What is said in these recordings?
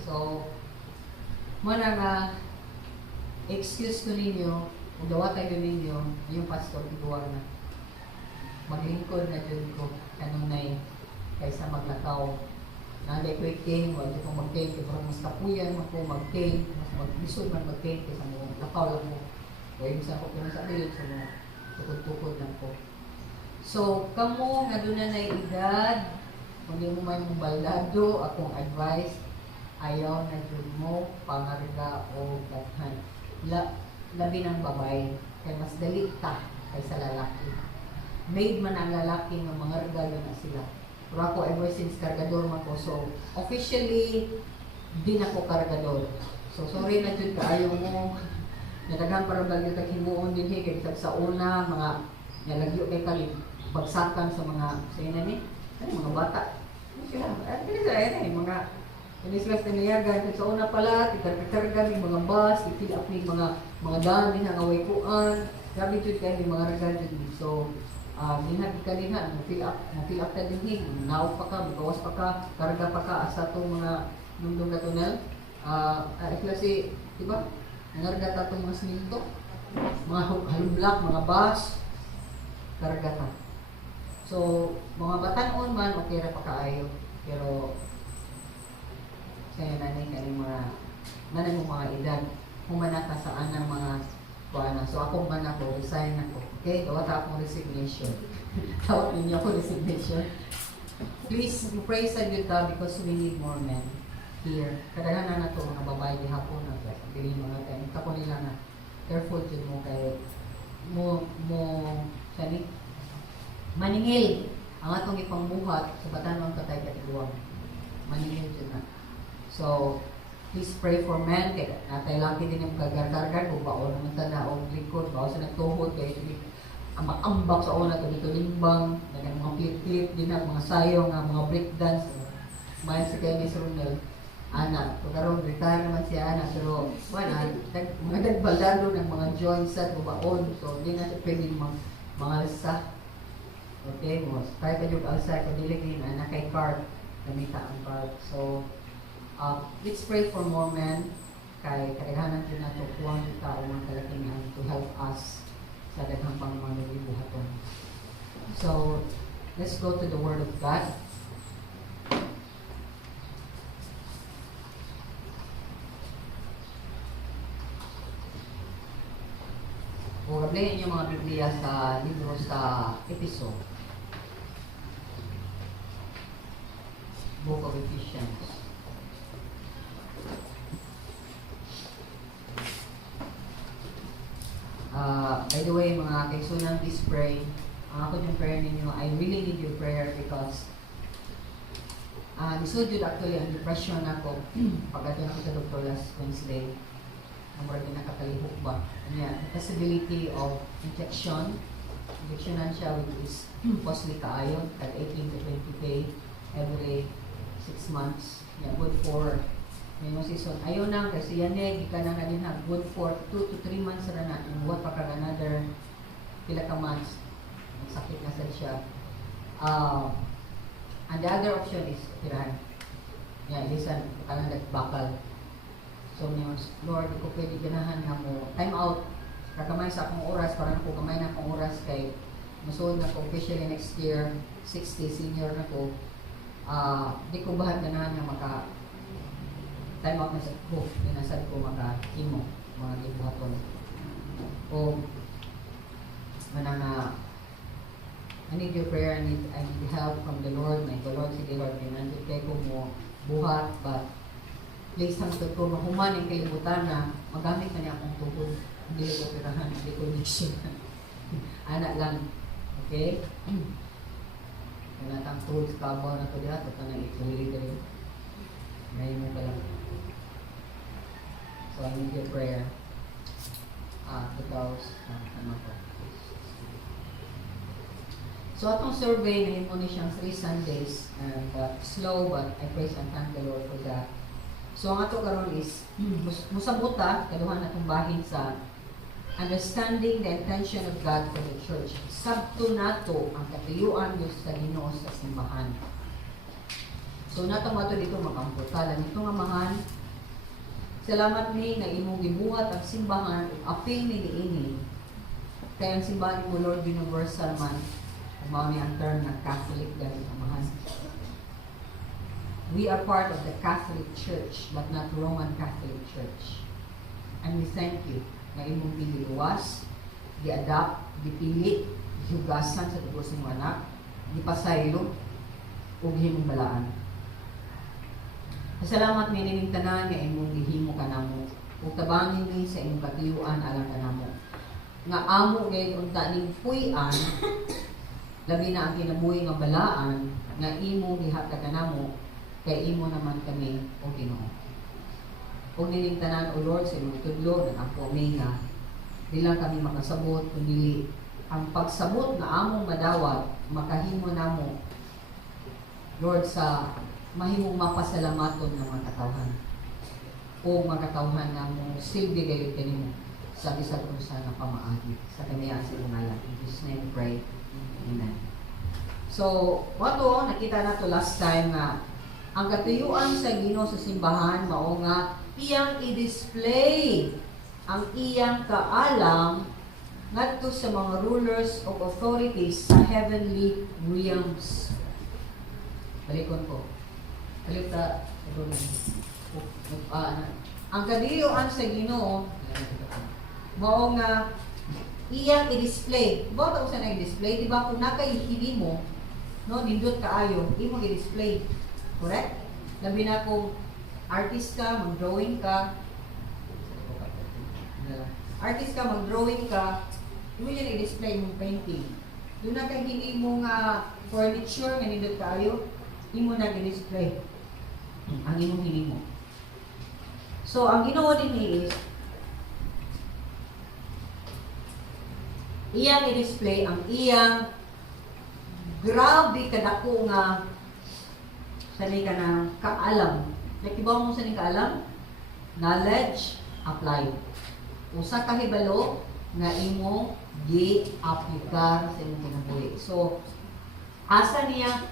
So, muna nga, excuse ko ninyo, kung dawatan ko ninyo, yung pastor, iguwag na. Maglingkod na dyan ko, kanunay, kaysa maglakaw. Nanday ko i-king, wala ko mag-king, kaya parang mas kapuyan, ako mag-king, mas mag-lisod man mag-king, kaysa mo, lakaw lang mo. O yung sa yun, sa mga tukod-tukod lang po. So, kamo nga doon na edad, kung di mo may mobaldado, akong advice, ayaw na dun mo pangarga o gathan. Labi ng babae, kaya mas dali ka kaysa lalaki. Made man ang lalaki ng mga regalo na sila. Pero ako ever since kargador man ko, so officially, di na ko kargador. So sorry na dun ka, ayaw mo. Nadaghang parang bagyo taghimuon din kay sa una, mga nalagyo kay kalit, bagsakan sa mga, sa yun na ni, mga bata. Ano sila? Ano sila? Mga Inislas na niyagan, sa una pala, ikarga ng mga bus, i-fill up ng mga dami ng away kuan, grabe jud kayo ng mga regal jud. So, dinhag ka din ha, ma-fill up na din, naog pa ka, magawas pa ka, karga pa ka, asa itong mga nundong na tunnel. Klase, diba? Nangarga ta itong mga siminto, mga halublak, mga bus, karga ta. So, mga batanon man, okay ra pa kaayo, pero kaya nanay nanay mo mga edad, humana ka sa anang mga kuana. So ako man ako, resign ako. Okay, tawag akong resignation. Tawag ninyo ako resignation. Please pray sa Yuta because we need more men here. Kadaghanan na to mga babae di hapon na dili mga tayo. Tako nila na careful jud mo kay mo sani maningil ang atong ipangbuhat sa batanon patay katiguang. Maningil jud na. So, please pray for men. Kaya natay lang din yung kagargargar kung baon naman ta na o likod, baon sa nagtuhod, kaya ito ang maambak sa una, ito limbang, mga clip-clip din ang mga sayo, mga breakdance. Mayan si kayo ni Ronel, anak. Pagkaroon, retire naman siya, anak. Pero, wala, mga nagbaldado ng mga joints at baon. So, hindi na siya pwede mga alsa. Okay, mo. Kaya pa yung alsa, kung diligin, anak kay card, gamita ang card. So, let's pray for more men kay kadaghanan din nato kuwang tao mga kalakingan to help us sa daghang pang mga buhaton. So, let's go to the Word of God. Bukablihin niyo mga Biblia sa libro sa Episo. Book of Ephesians. By the way, mga kaigsunan, please pray. Ako yung prayer ninyo, I really need your prayer because nisudjud actually ang depression ako pag ato na ko sa Dr. last Wednesday. Namura din nakakalihok ba? The possibility of injectionan siya which is costly kaayo, tag 18 to 20K every 6 months. Yeah, good for may season. Ayaw na, kasi yan ika na din ha, good for 2 to 3 months na na, and what pa ka another pila ka months, magsakit na sa siya. And the other option is, tirahan. Yan, lisan, ka lang nagbakal. So, Lord, di ko pwede ganahan na mo, time out, kakamay sa akong oras, parang ako kamay na akong oras kay masuod na ko, officially next year, 60, senior na ko, di ko bahag ganahan na time out na sa ko, dinasad ko maka-imo, mga gibuhaton. O, I need your prayer, I need help from the Lord, my Lord, sige Lord, pinansin kayo ko mo buhat, but please hangtod ko, mahuman yung kalibutan na magamit na niya akong tuhod, hindi ko pirahan, hindi ko nisyon. Anak lang, okay? Kaya natang tools, kabaw na ito diha, ito na ito, ngayon mo pa lang. So, I need your prayer. So, atong survey na yun mo siyang 3 Sundays and slow, but I praise and thank the Lord for that. So, ang ato karon is musabuta, kaduhan natong bahin sa understanding the intention of God for the church. Sabto nato ang katuyuan Diyos sa Ginoo sa simbahan. So natong ato dito makampot kala nitong amahan. Salamat ni nga imong gibuhat ang simbahan ug apil ni niini. Kaya ang simbahan mo Lord Universal man mao ni ang term ng Catholic dahil amahan. We are part of the Catholic Church but not Roman Catholic Church. And we thank you na imong piniluwas, gi-adapt, gipili, gihugasan sa dugo sa imong anak, gipasaylo, ug himong balaan. Salamat mi nining tanan nga imong gihimo kanamo ug tabangin mi sa imong katuyuan alang kanamo. Nga amo gayud unta ning puy-an labi na ang kinabuhi nga balaan nga imo gihatag kanamo kay imo naman kami o Ginoo. Ug nining tanan o Lord sa imong tudlo nga ako mi nga bilang kami makasabot kundi ang pagsabot nga among madawat makahimo namo Lord sa mahimong mapasalamaton ng mga katawhan o mga katawhan na mo silbi gayud kanimo sa bisag unsa nga pamaagi sa kaniya sa ngalan. In Jesus' name we pray. Amen. So, wato nakita nato last time nga ang katuyuan sa Ginoo sa simbahan mao nga iyang i-display ang iyang kaalam ngadto sa mga rulers o authorities sa heavenly realms. Balikon ko. Kalita, ang kadiyuan sa Ginoo mao nga iyang i-display. Ba't ako sa i-display? Diba kung nakahihili mo, no, nindot kaayo, imo i-display. Correct? Labi na kung artist ka, mag-drawing ka, mag-drawing ka, imo yan i-display mong painting. Doon nakahili mo nga furniture nga nindot kaayo, imo na i-display ang imong hiling mo. So, ang Ginoo din is iyang i-display ang iyang grabe kadako nga sanay ka ng kaalam. Nakibaw mo sanay kaalam? Knowledge applied. Usa ka hibalo nga imong gi-aplikar sa imong kinabuhi. So, asa niya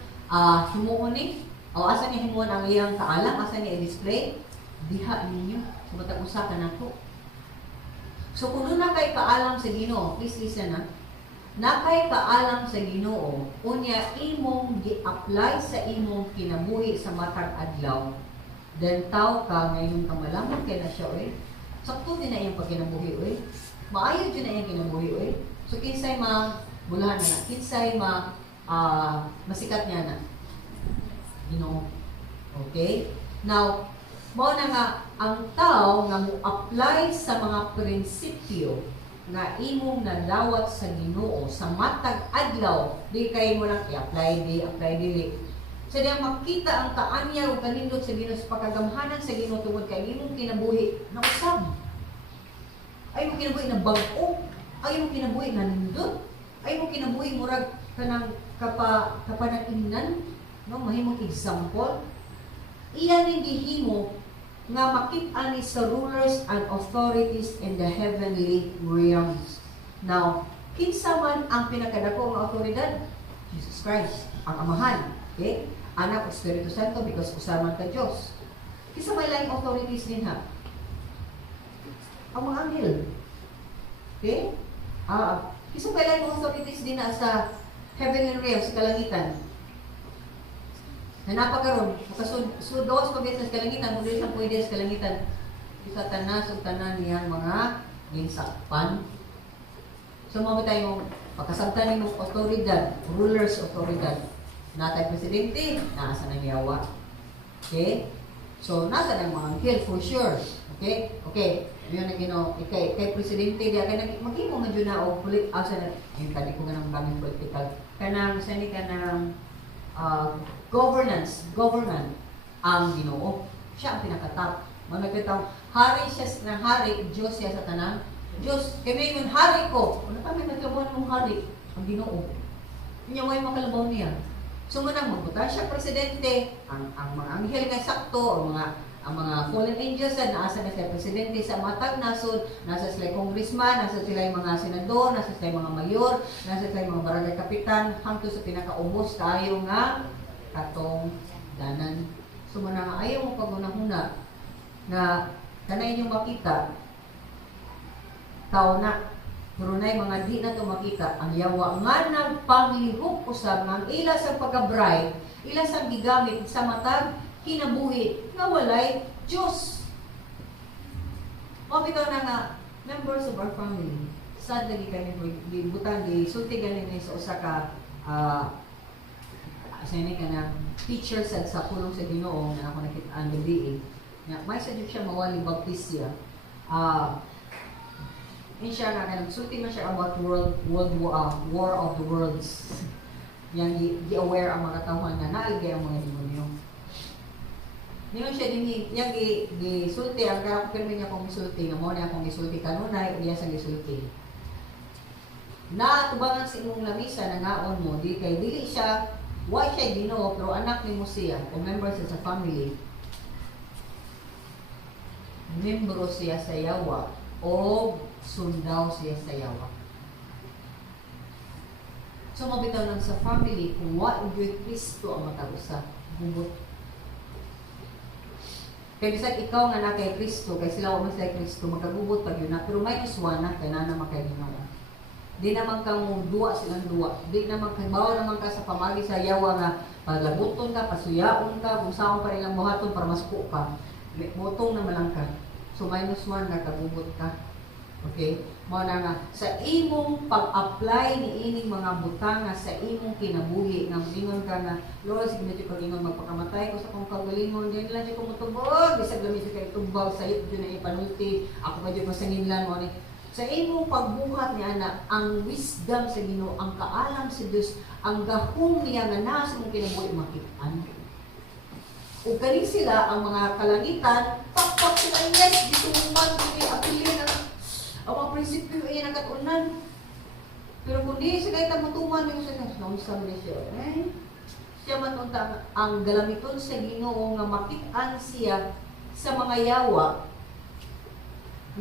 himuon ni? O asa niya himuon ang iyang kaalam? Asa niya i-display? Diha ninyo. So, matag usa ka nako. So, kung na kay kaalam sa Ginoo, please listen na. Na kay kaalam sa Ginoo, unya imong gi-apply sa imong kinabuhi sa matag adlaw. Then tao ka ngayon kang malamon kay na siya oy. Sakto din na iyang pagkinabuhi oy. Maayo din na iyang kinabuhi oy. So kinsay bulahan na, kinsay masikat niya na. Ginoo. Okay? Now, mao na nga ang tao nga mo apply sa mga prinsipyo nga imong nadawat sa Ginoo sa matag adlaw, di kay mo lang i-apply dili. So diyan makita ang kaanya ug kanindot sa Ginoo sa pagkagamhanan sa Ginoo tungod kay imong kinabuhi na usab. Ay mo kinabuhi na bag-o, ay mo kinabuhi na nindot, ay mo kinabuhi murag kanang kapanag-ingnan, no, mahimong example. Iyan ning gihimo nga makit-an ni sa rulers and authorities in the heavenly realms. Now, kinsa man ang pinakadako nga awtoridad? Jesus Christ, ang Amahan. Okay? Anak, Espiritu Santo, because usaman ka Diyos. Kinsa may laing authorities din ha? Ang mga anghel. Okay? Kinsa may laing authorities din na sa heavenly realms, sa kalangitan? Napakaroon, makasudos pag sa kalangitan, kung sa pwede sa kalangitan, sa tanas o tanan niyang mga ginsakpan. So, mga tayong pagkasabtan ng otoridad, rulers otoridad, natay presidente, nasa ng yawa. Okay? So, nasa ng mga anghel, for sure. Okay? Okay. Yun na Ginoo, kay presidente, diya, kaya mag-imo nga dyan na, o yung tadi ko nga ng bagong political, kanang, sani ka ng, government ang Ginoo. Siya ang pinakatap. Managkatang hari siya na hari, Diyos siya sa tanan. Diyos, kami yung hari ko. Ano kami naglabaw ng hari? Ang Ginoo. Kanya mo yung makalabaw niya. So manang magbuta siya presidente, ang mga anghel nga sakto, ang mga fallen angels na naasa na sila presidente sa matag nasod, nasa sila congressman, nasa sila yung mga senador, nasa sila yung mga mayor, nasa sila yung mga barangay kapitan, hangtod sa pinakaumos tayo nga katong higdanan. So mo na ayaw mo pagunahuna na kanay inyong makita tao na pero na mga di na to makita ang yawa nga nagpanglihok usab nga ang ila sa pagka-bright, ila sa gigamit sa matag kinabuhi nga walay Diyos. Mabitaw na nga members of our family. Sad lagi kami butang di sulti ganin sa usa ka sini ka na teacher sa pulong sa Ginoo na ako nakita-an gabi nga may sa siya mawali baptisya. Siya nga nagsulti man siya about war of the worlds. Yang gi-aware ang mga tawhan na naalgay ang mga demonyo. Ningon siya din yang gisulti ang karakter niya kung gisulti nga mo na akong gisulti kanunay uya sa gisulti. Na tubangan sa imong lamisa na ngaon mo di kay dili siya wa siya Ginoo pero anak ni mo siya o member siya sa family. Membro siya sa yawa o sundaw siya sa yawa. So mabitaw lang sa family kung wa ug Kristo ang matag-usa gubot. Kaya bisag ikaw nga na kay Kristo kay sila wa man sa Kristo magkagubot pag yun na pero may uswana kay nana makay Ginoo. Di naman kang duwa silang duwa. Di naman kang bawa naman ka sa pamagi sa yawa nga paglabuton ka, pasuyaon ka, kung saan pa rin ang buhaton para masuko ka. Butong naman lang ka. So minus 1 na kagubot ka. Okay? Mao na nga sa imong pag-apply ni ining mga butang nga sa imong kinabuhi nga moingon ka nga Lord sige medyo pag ingon magpakamatay ko sa kong kagalingon diyan lang ko motubog bisag lamig kay tubag sayop jud na ipanulti ako medyo masanginlan mo ni sa imong pagbuhat ni ana ang wisdom sa Ginoo ang kaalam sa Dios ang gahom niya nga naa sa imong kinabuhi makit-an ug kani sila ang mga kalangitan pakpak sila yes gitumban kini apilin ang mga prinsipyo ay nakatunan. Pero kung di siya kahit matuman yung siya, nausap niya siya. Siya matunta ang galamiton sa Ginoo nga makit-an siya sa mga yawa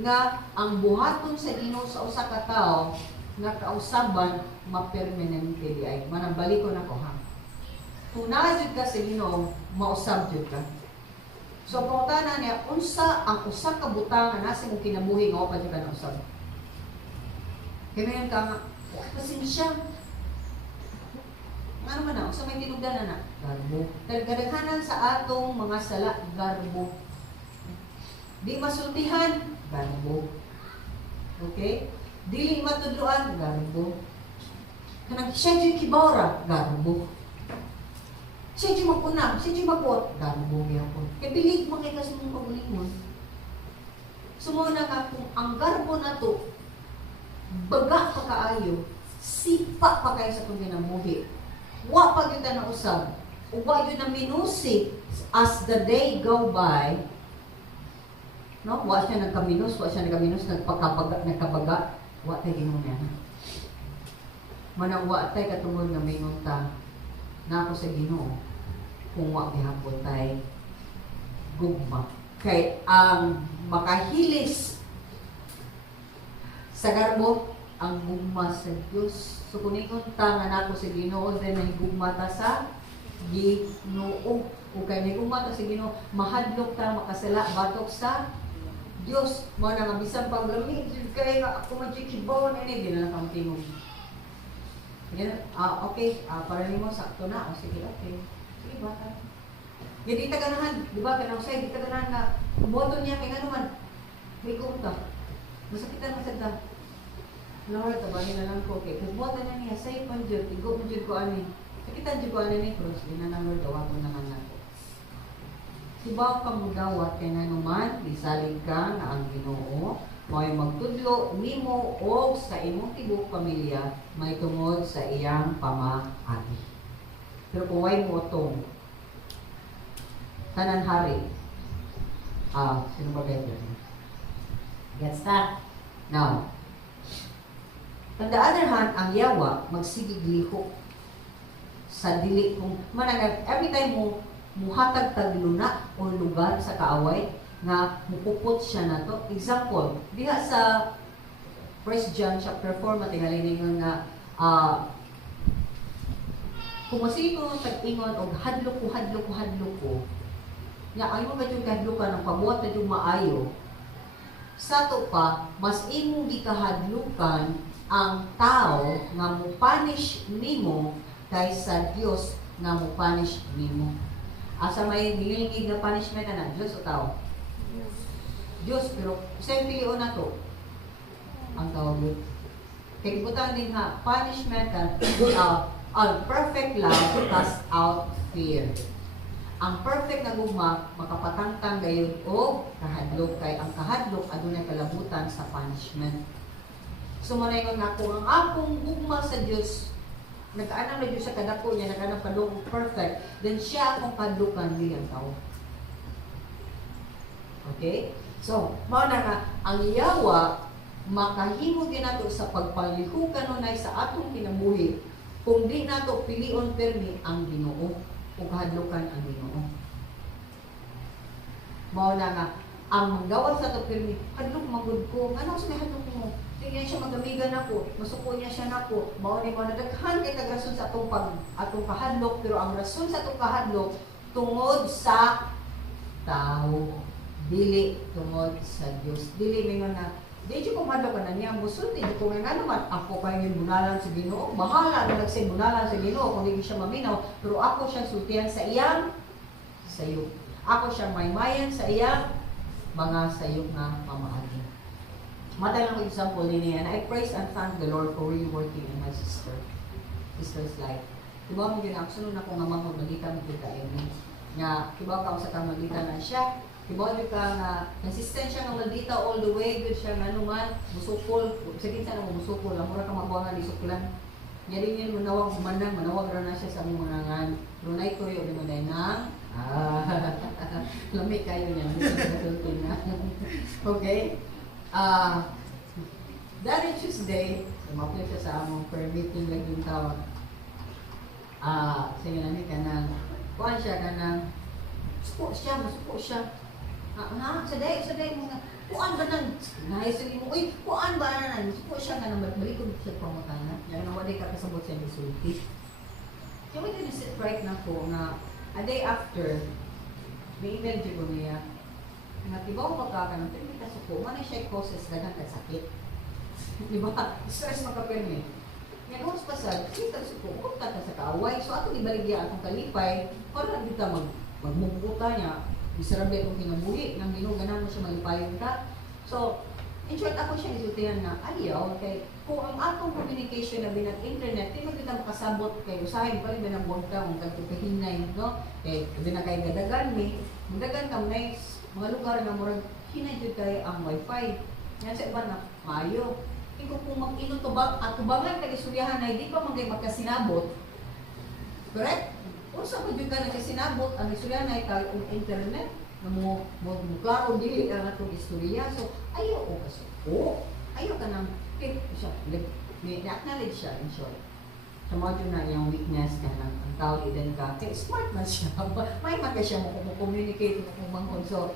nga ang buhaton sa Ginoo sa usa ka tawo nga kausaban mapermanente di ay. Manang balikon ako ha. Kung naajud ka sa Ginoo, mausab jud ka. So, pangutana niya, unsa ang usa ka butang nga nasa mong kinabuhi nga pa dyan ka na usab. Kaya ngayon ka nga, pasensya. Ano man na, usa may tinugdan na garbo. Kadaghanan sa atong mga sala, garbo. Di masultihan, garbo. Okay? Dili matudluan, garbo. Kanang siya dyan kibawra, garbo. Siya dyan magpunang, siya dyan magpuot, garbo gyapon. Kaya bilig mo kay kasi mong pagulingon. Sumuna nga kung ang garbo na to, baga pa kaayo, sipa pa kayo sa kung ginamuhi. Wa pa yun na usab. Wa yun na minusik as the day go by. No? Wa siya nagkaminus, nagkabaga. Wa tayo ginong yan. Manang wa tayo katungod na may ngunta na ako sa Ginoo. Kung wa gihapon tay gugma kay ang makahilis sa garbo ang gugma sa Dios. So kung ingon ta nga nako sa Ginoo then nahigugma ta sa Ginoo o kay nahigugma ta sa Ginoo mahadlok ta makasala batok sa Dios mo na nga bisan paglamig kay ako magkikibaw na ini di na lang tingog. Okay, para nimo sakto na o sige okay. Sige bata. Jadi taganahan, di ba kanang say di taganahan nga boto niya kay ano man. May kumta. Masakitan man sad. Lord, tabangin na lang ko kay boto niya say pan jud, igo mo jud ko ani. Sakitan jud ko ani ni cross, ina na Lord dawa ko na nato. Sibaw ka mo dawat kay nanuman, isalig ka nga ang Ginoo may magtudlo nimo o sa imong tibok pamilya may tungod sa iyang pamaagi. Pero kung way mo itong tanan hari, sino ba kayo dyan? Gets that? Now, on the other hand, ang yawa magsigig lihok sa dili kung manang every time mo muhatag tagluna o lugar sa kaaway nga mupupot siya na to. Example, diha sa 1 John chapter 4 matingali ningon nga Kung masige ko ng tag-ingon o hadlok ko, nga ayaw ka yung kahadlukan ng pabuhat na yung maayo, sa to pa, mas imong gikahadlukan ang tao nga mo punish nimo kaysa Dios nga mo punish nimo. Asa may nilingig na punishment na Dios o tao? Dios, pero sa pilion na to, ang tawag yun. Kaya kibutan din ha, punishment and perfect love cast out fear. Ang perfect na gugma, makapatangtang gayon o kahadlok, kay ang kahadlok adunay kalabutan sa punishment. So manayon nga kung ang akong gugma sa Dios, nagkaanang na Diyos sa kadako niya, nagkaanang kadong perfect, then siya akong kadlukan niyang tao. Okay? So, mao na nga, ang yawa, makahimo din nato sa pagpaliho kanunay sa atong kinabuhi, kung di nato pilion permi ang Ginoo, o kahadlukan ang Ginoo. Mao na nga, ang manggawad sa to permi, hadlok magud ko, ano sa may hadlok mo? Tingnan siya magamigan ako, masuko niya siya nako. Mao ni mo nadaghan kay rason sa atong atong kahadlok, pero ang rason sa atong kahadlok tungod sa tao, dili tungod sa Dios. Dili mingon na di ko madlo ka na niya musul, di ko nga naman ako kayo bunalan sa Ginoo. Bahala na nagsay bunalan sa Ginoo kung di siya maminaw, pero ako siya sultihan sa iyang sayop. Ako siya maymayan sa iyang mga sayop nga pamaagi. Matay lang ko example ni niya, and I praise and thank the Lord for really working in my sister's life. Diba mo yun, sunod na ko nga mga magbalita mo kita yun. Nga, diba ka sa kamalita na siya, diba yun ka nga, consistent siya ng maldita all the way, good siya nga naman, musukol, sa kinsa na mo musukol, amura ka mabuangan ni suklan. Nga rin yun, manawag na siya sa mga nga, lunay ko yun, lunay nang, lamig kayo niya, okay? That Tuesday, sumapit siya sa among prayer meeting lang yung tawag. Sige namin ka ng, kuhan siya ka ng, masuko siya. Saday mo nga, kuhan ba nang, nahisili mo, uy, kuhan ba na nang, masuko siya nga nang, balikod siya pamutana. Yan na wali ka kasabot siya ni Sulti. Kaya may kinisit right na po na, a day after, may email dyan ko niya, nga tibaw magkakanang, pero may kasuko, man siya causes dagang kasakit. Di ba? Stress makapirmi. Nga nung pasag, kita suko, huwag ka sa kaaway. So ato ibaligya atong kalipay, para kita magmumukuta niya, isarabi itong kinabuhi, nang ginuganan mo siya malipayon ka. So, in short, ako siya isultihan na ayaw, kay kung ang atong communication na binag-internet, di mo kita makasabot kay usahin pa rin ba ng buwan ka, kung kagtukahinay, no? Kay binakay gadagan ni, magdagan ka na mga lugar na murag hinay kayo ang wifi. Yan sa iba na, maayo. Kung mag-inutubang at tubangan ka isuryahan na hindi pa magkasinabot, correct? Kung sa pag ka nagkasinabot, ang isuryahan na ikaw ang internet, na mo klaro, dili ka na itong istorya. So, ayaw ko kasi. Ayaw ka nang, na-acknowledge siya in short. Sa mga na yung weakness ka ng ang tao, din ka, kaya smart man siya. May maka siya mo communicate mo kung mangkon. So,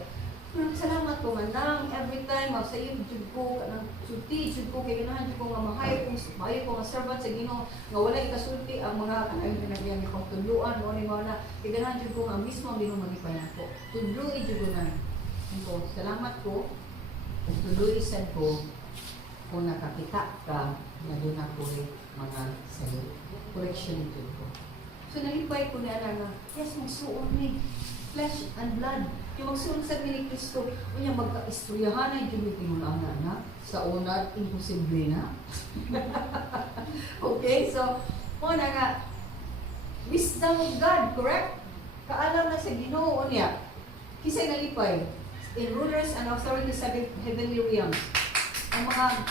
salamat ko manang every time magsayo jud ko kanang sulti jud ko kay ganahan jud ko nga mahay kung maayo ko nga servant sa Ginoo nga wala ikasulti ang mga kanayon pinagyan ni pagtuluan mo ni mga kay ganahan jud ko nga mismo ang Ginoo magipayan ko tudloy jud ko na ko salamat ko tudloy sad ko kung nakakita ka nga doon ako mga sayo correction jud ko so nalipay ko na nga yes magsuon ni flesh and blood. Yung magsunod sa ni Kristo, kung magka-istoryahan ay dumitingulang na sa una, imposible na. Okay, so, muna nga, wisdom of God, correct? Kaalam na sa Ginoo niya. Kisay nalipay, in rulers and authorities sa heavenly realms. Ang mga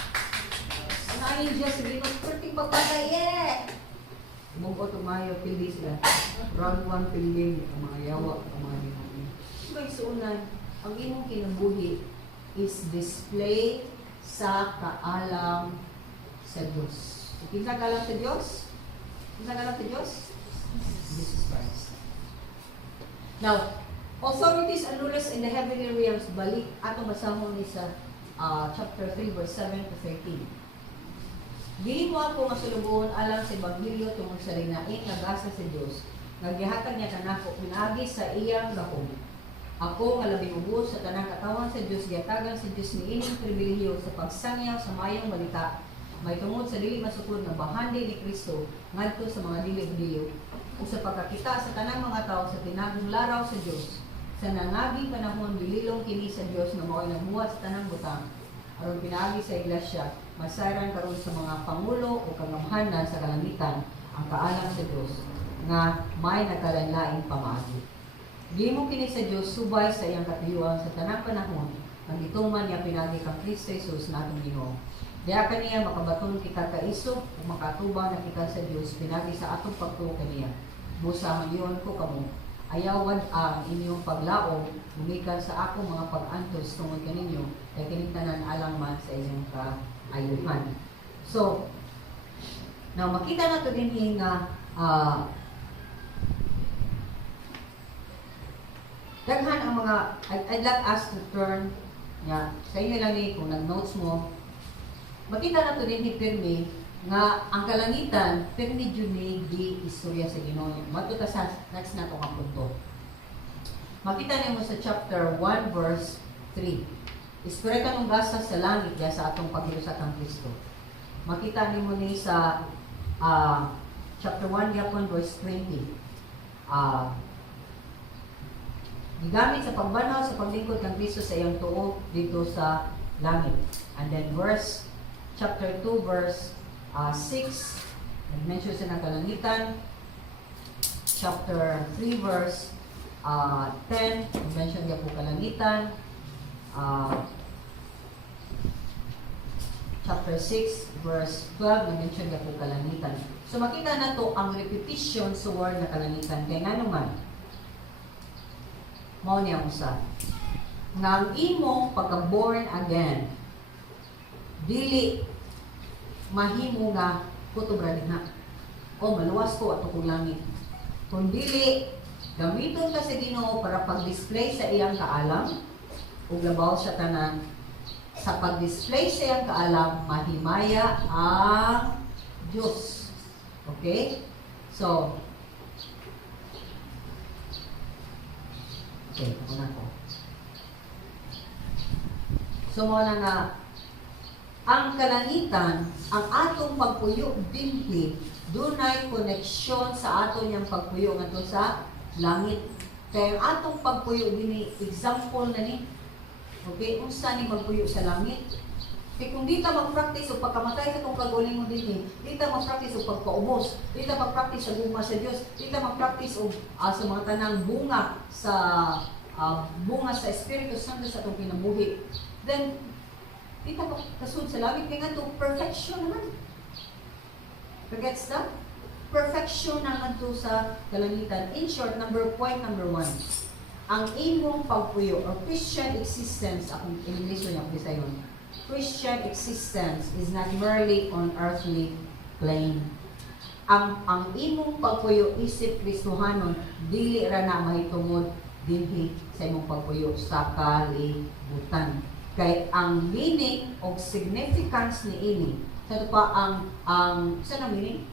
angels sa Ginoo, perting papatay, Mungko tumayo, pili sila. Round 1, piling ang mga yawa, ang mga Ginoo. May suunan, ang imong kinabuhi is display sa kaalam sa Diyos. Kinsa kaalam sa Diyos? Kinsa kaalam sa Diyos? Jesus Christ. Now, authorities and rulers in the heavenly realms, balik atong basahon ni sa chapter 3 verse 7 to 13. Gihimo ako masulubon alang sa Ebanghelyo tungod sa linain nga gasa sa Dios. Naggihatag niya kanako pinaagi sa iyang gahom. Ako nga labing ubos sa tanang katawan sa Dios, giatagan sa Dios ni ining pribilehiyo sa pagsangyaw sa mayong balita. May tungod sa dili masukod nga bahandi ni Kristo ngadto sa mga dili Hudiyo ug sa pagkakita sa tanang mga tao sa tinagong laraw sa Dios. Sa nangaging panahon bililong kini sa Dios nga mao'y nagbuhat sa tanang butang aron pinaagi sa iglesia. Masaran karon sa mga pangulo o kagamhanan sa kalangitan ang kaalam sa Dios nga may nakalanlaing pamaagi. Di mo kini sa Dios subay sa iyang katuyuan sa tanang panahon ang gituman niya pinagi kang Kristo Jesus na atong Ginoo. Diha kaniya makabaton kita kaisog o makatubang na kita sa Dios pinagi sa atong pagtuo kaniya. Busa yon ko kamo ayawan ang inyong paglaom gumikan sa akong mga pag-antos tungod kaninyo kay kini tanan alang man sa inyong kaayuhan. So, now makita nato dinhi nga daghan ang mga I'd like us to turn sa inyo lang ni kung nag-notes mo. Makita nato dinhi pirmi nga ang kalangitan pirmi jud ni di istorya sa Ginoo. Matuta sa next nato nga punto. Makita nimo sa chapter 1 verse 3. Espiritu ng gasa sa langit ya sa atong paghiusa kang Kristo. Makita nimo ni sa chapter 1 yapon verse 20. Gigamit sa pagbanaw sa paglingkod kang Kristo sa iyang tuo dito sa langit. And then verse chapter 2 verse 6 nag-mention sa kalangitan. Chapter 3 verse 10 nag-mention niya po kalangitan. Chapter 6 verse 12 nag-mention niya po kalangitan. So makita na to ang repetition sa word na kalangitan kay nga naman mao niya usa nga ang imong pagka-born again dili mahimo nga kutob ra dinha o maluwas ko ato kong langit kun dili gamiton ka sa Ginoo para pag-display sa iyang kaalam ug labaw sa tanan sa pag-display sa iyang kaalam mahimaya ang Dios. Okay, so okay, ako na ko. So, muna nga, ang kalangitan, ang atong pagpuyo dinhi, dunay koneksyon sa aton yang pagpuyo ngadto sa langit. Kaya ang atong pagpuyo dinhi, example na ni, okay, unsa ni magpuyo sa langit? Kaya kung di ta mag-practice o pagkamatay sa itong kaguling mo din, di ta mag-practice o pagpaubos, di ta mag-practice sa bunga sa Diyos, di ta mag-practice o sa mga tanang bunga sa Espiritu Santo sa itong kinabuhi, then di ta kasunod sa langit kaya nga ito, perfection naman. Forgets that? Perfection naman ito sa kalangitan. In short, point number 1, ang imong pagpuyo or Christian existence, akong in-English niya, bisa yun, Christian existence is not merely on earthly plane. Ang imong pagpuyo isip Kristohanon dili ra na mahitungod dinhi sa imong pagpuyo sa kalibutan. Kay ang meaning o significance ni ini sa pa ang sa meaning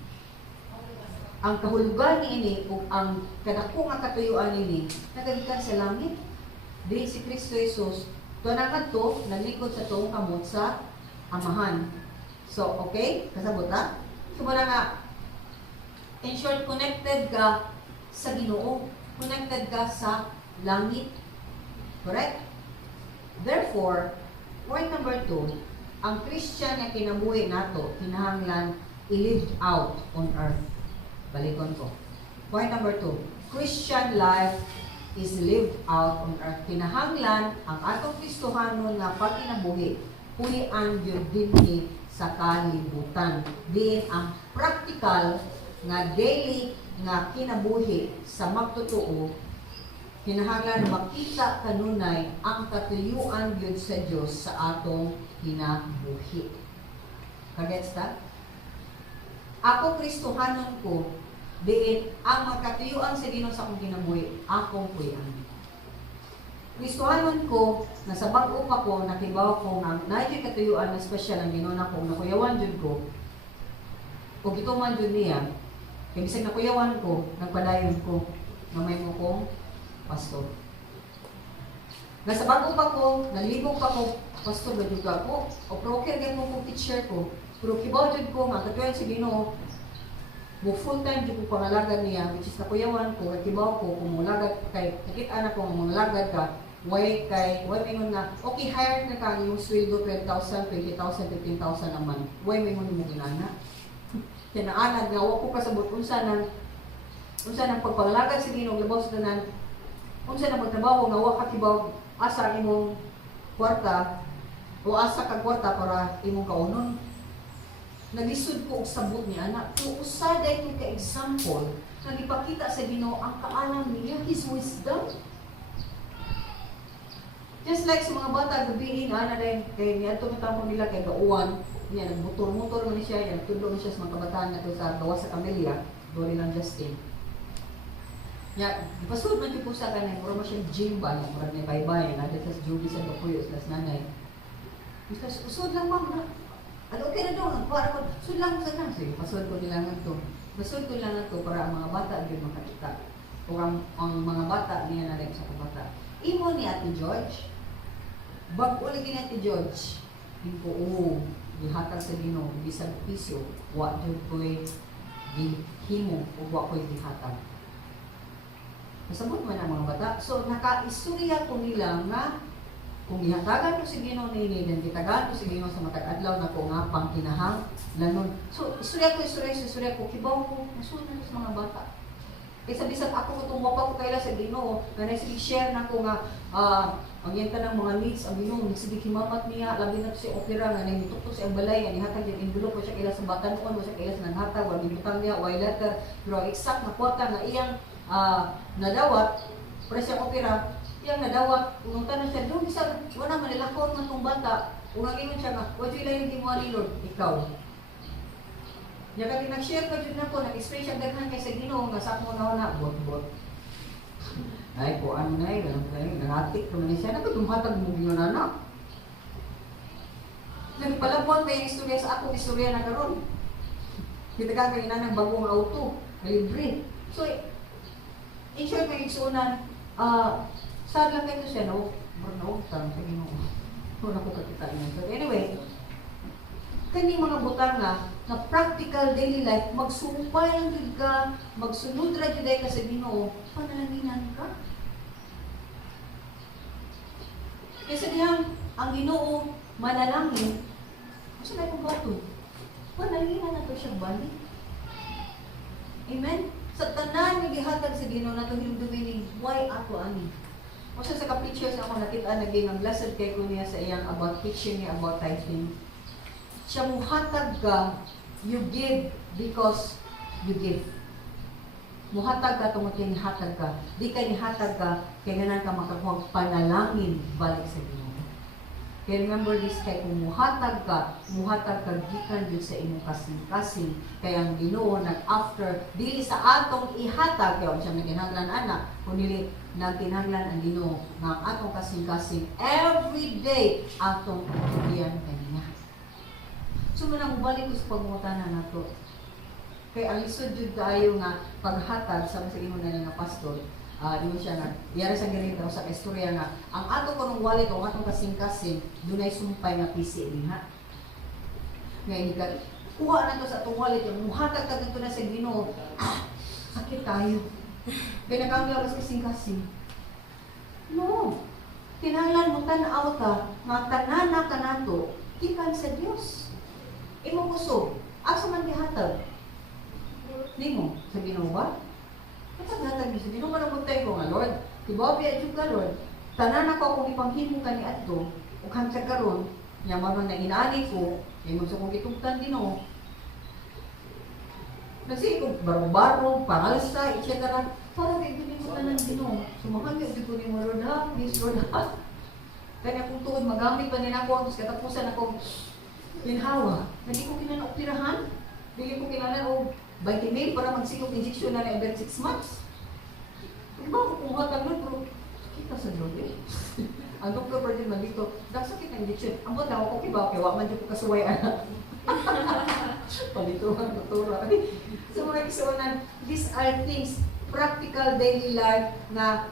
ang kahulugan ni ini o ang kadako nga katuyuan ini nagagikan sa langit. Di si Kristo Jesus tunangan to, nalikod sa tuong kamot sa amahan. So, okay? Kasabot na? So, muna nga, in short, connected ka sa Ginoo. Connected ka sa langit. Correct? Therefore, point number 2, ang Christian na kinabuhi nato, kinahanglan i-live out on earth. Balikon ko. Point number 2, Christian life is lived out on earth. Kinahanglan ang atong Kristohanon nga pagkinabuhi pulian gyud dinhi sa kalibutan. Diin ang practical nga daily nga kinabuhi sa magtotoo kinahanglan makita kanunay ang katuyuan gyud sa Dios sa atong kinabuhi. Kagets ta? Ako Kristohanon ko diin ang magkatuyuan sa Ginoo sa akong kinabuhi, akong puyan. Kristohanon ko, nasa bag-o pa ko, nakibaw ko nga, na katuyuan na special ang Ginoo na ko, nakuyawan jud ko, O ito man dun niya, kaya bisag nakuyawan ko, nagpadayon ko, na may mo kong pastor. Nasa bago pa ko, nalibog pa ko, pastor ba juga ko, o proker gan mo kong teacher ko, pero kibaw dyan ko, nga katuyan si Ginoo, mo full time di ko pangalagad niya, which is nakuyawan ko, at kibaw ko, kung mulagad kay, nakita na ko, kung mulagad ka, way mingon na, okay, hired na ka, yung sweldo 12,000, 20,000, 15,000 a month. Way mingon mo ginana. Kaya naanad nga, wako kasabot, unsa nang pagpangalagad sa Ginoo, labaw sa tanan, unsa nang magtrabaho, nga waka kibaw, asa imong kwarta, o asa ka kwarta para imong kaunon. Naglisod ko og sabot ni anak. Kung usaday ko ka example, nagipakita sa Ginoo ang kaalam niya, His wisdom. Just like sa mga bata, gabihin, na rin, kaya niya ito matapong nila kay Gauwan, niya, nagmotor-motor mo siya, yan, tulo mo siya sa mga kabataan na ito sa gawa sa Camellia, doon lang Justin. Ya, ipasud man yung pusa ka na, mura mo siyang gym ba, mura na bye-bye, natin sa Judy sa Bakuyo, sa nanay. Usod lang ma'am, ano, okay na daw, para ko, usod lang sa nang, sige, pasud ko nilang ito. Pasud ko nilang ito para ang mga bata din makakita. O ang mga bata, niya na rin sa kabata. Imo ni Ate George, bago lagi na Ate George, hindi ko, gihatag sa Ginoo, bisag piso, wa jud ko'y gihimo, o wa ko'y gihatag. Nasabot man ang mga bata. So, naka-istorya ko nila nga, kung gihatagan ko si Ginoo nini, then gitagan ko si Ginoo sa matag adlaw na ko nga pang kinahang lanon. So, istorya ko, kibaw ko, nasunod sa mga bata. Kaysa bisag ako kung wapa ko kaila sa Ginoo, na share na ko nga, ang yenta ng mga needs, ang Ginoo, sige himamat niya, labi na si opera nga nagitutok sa balay, ang ihatag yung envelope ko siya kaila sa batan ko, siya kaila sa nanghatag, wala bibutang niya, wala letter, pero exact na kwarta na iyang nadawat, para siya opera, iyang nadawat, ununtan na siya, doon isa, wala manilakot ng itong bata, unang ingon siya nga, what will I give mo ni Lord? Ikaw. Ya kami nag-share pa dyan ako, nag-explain siya daghan kay sa Ginoo nga sa mo na bot-bot. Ay po ano na nangatik naman siya, nagtumhatag mo Ginoo na anak. Nagpalabot pa yung istorya sa ako, istorya na karon. Kita ka kay inang bagong auto, libre. So, in short, may igsunan, sad lang kayo siya, no? Burnout, tarang sa Ginoo. Wala ko kakita niya. So anyway, kani mga butang na practical daily life, magsumpay ang jud ka, magsunod ra jud ka sa Ginoo, panalanginan ka. Kasi diyang ang Ginoo manalangin, kasi na yung bato, panalanginan na to siya balik. Amen? Sa tanan nga gihatag sa Ginoo na itong hilumdumin, why ako ani? O sa ka-pictures ako nakita naging ang blessed kay ko niya sa iyang about teaching niya about tithing. Siya muhatag ka, you give because you give. Muhatag ka, tumutin hatag ka. Di ka nihatag ka, kaya ganan ka makakuha panalangin balik sa Ginoo. Kaya remember this, kaya kung muhatag ka gikan dito sa imong kasing-kasing. Kaya ang Ginoo nag-after, dili sa atong ihatag, kaya siya naginhanglan anak, kundi nagkinhanglan ang Ginoo ng atong kasing-kasing every day atong tugian kaniya. So, manang balik ko sa pagmutanan na to. Kaya ang lisod jud kaayo nga paghatag sa ingon na nga pastor, di mo siya nga, yara sa ganito sa istorya nga, ang ato ko nung wallet o atong kasing-kasing, dunay sumpay nga PC niha. Ngayon ka, kuha na to sa atong wallet, yung muhatag ka dito na sa Ginoo, sakit tayo. Kaya nakanglaw ka sa kasing-kasing. No. Kinahanglan mo tanaw ka, nga tanana ka nato, gikan sa Dios. Imo kusog, asa man gihatag? Nimo sa Ginoo ba? Kapag hatag ni sa Ginoo man magtay ko nga Lord, tibaw biya jud ka Lord. Tanan ako kung ipanghimo kani adto, ug hangtod karon, nya man na inaani ko, imo sa kong gitugtan Ginoo. Kasi kung baro-baro, pangalsa, etc. Para kay gini mo tanan Ginoo. Sumahan gyud ko nimo Lord ha, please Lord ha. Kaya kung tuod magamit pa nila ako, tapos katapusan ako, pinhawa. Hindi ko kinanaoperahan. Hindi ko kinanaop vitamin para magsikog injection na every 6 months. Diba ako kung hatag pero kita sa Lord eh. Ang doktor pa din man dito, sakit ang injection. Ang buta ako, okay ba? Okay, wak man dito kasuway anak. Palituhan, tutura. So mga igsuonan, these are things, practical daily life na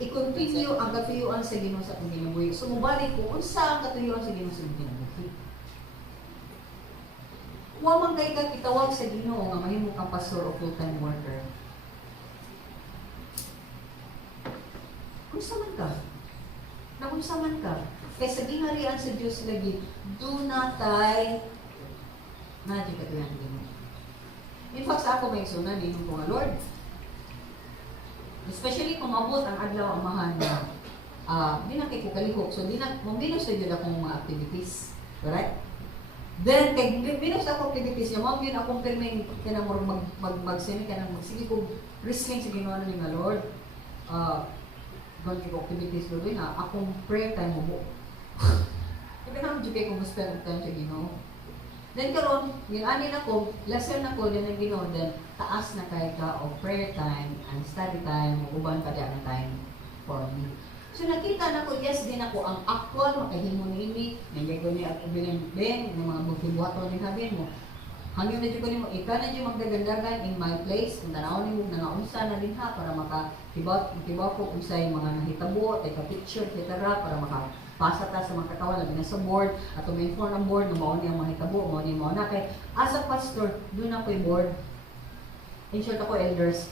i-continue ang katuyuan sa Ginoo sa akong ginabuhi. So mubalik ko, unsa ang katuyuan sa Ginoo sa akong ginabuhi? Wa man kay ka kitawag sa Ginoo nga mahimo kang pastor o full-time worker. Unsa man ka? Naunsa man ka? Kay sa gingharian sa Dios lagi, do not tie na di katuyan Ginoo. In fact, sa ako may sunan din ko nga Lord. Especially kung mabot ang adlaw amahan na di na kay ko kalihok. So di na binos na yun akong mga activities. Correct? Then, kay binos ako activities niya, mao yun akong perming kinamor mag-semi ka nang magsige ko wrestling sa Ginoo ni nga Lord. Gawin ko activities doon na akong prayer time mo. Kasi naman dyan kayo kung spend time sa Ginoo. Then karon, yung anin ako, lesson ako din ang Ginoo, then taas na kayo ka of prayer time and study time, uban pa dyan ang time for me. So nakita na ko, yes din ako ang actual, makahimo ni ini, nandiyan ko niya at bilin-bilin, ng mga maghibuhato ni habin mo. Hanggang na dyan ko nimo, ika na dyan magdagandagan in my place, kung tanaw ni mo nangaunsa na din ha, para makibaw ko kung sa mga nahitabo, take a picture, etc. para makapasa ta sa mga katawan, labi na sa board, at ma-inform ang board, na mauni ang mahitabo, mauni ang mauna. Kaya as a pastor, doon ako'y board. In short ako, elders.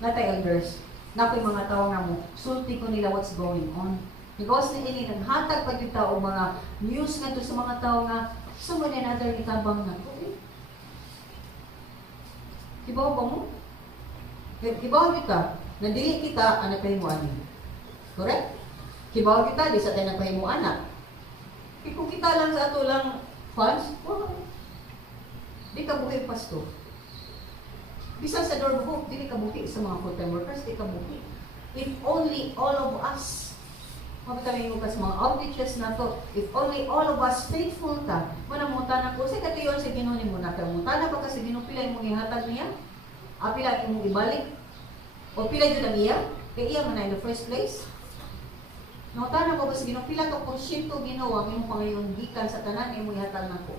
Natay elders. Na ako'y mga tao nga mo, sulti ko nila what's going on. Because ni ini, naghatag pag yung tao, mga news nga to sa mga tao nga, someone another itabang na to. Kibaw ba mo? Kibaw kita, nandili kita, anak kayo mo anin. Correct? Kibaw kita, di sa tayo na kayo mo anak. Kung kita lang sa ato lang funds, di ka buhi pasto. Bisan sa door book, di ka buhi sa mga full-time workers, di ka buhi. If only all of us, mapitamin mo ka sa mga outreaches na to, if only all of us faithful ka, manamutan ako, sa katuyon sa Ginoo ni mo na kamutan na ba kasi ginupilay mong ihatag niya? Pila mong ibalik? O pila yun ang iya? Kaya iya man na in the first place? Namutan na ba sa Ginoo? Pila ka porsyento ginawa mo pangayon gikan sa tanan ni mo ihatag na ko?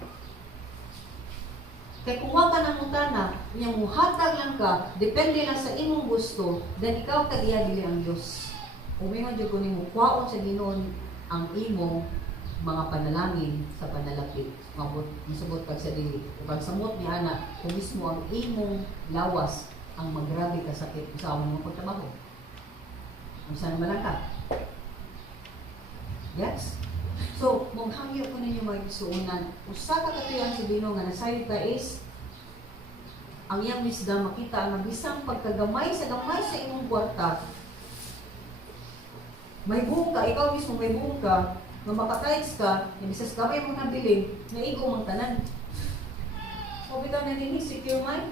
Kaya kung wag ka ng mutana, niya mo hatag lang ka, depende lang sa imong gusto, then ikaw kadiya dili ang Diyos. Umingon dyan ko ni mo, kwaon sa Ginoo ang imong mga panalangin sa panalapit. Masabot pag sa dili. Pagsamot ni Ana, kung mismo ang imong lawas ang magrabe ka sakit sa among mga pagtrabaho. Ang sana malang ka. Yes? So, maghangyo ko ninyo mga isuunan. Usa ka katuyan sa Ginoo nga nasayod ka is ang iyang wisdom makita ang bisang pagkagamay sa imong kwarta. May buong ka, ikaw mismo may buong ka, na makatides ka, na bisas kamay mong nabiling, na igo mong tanan. O bitaw na din, secure mind.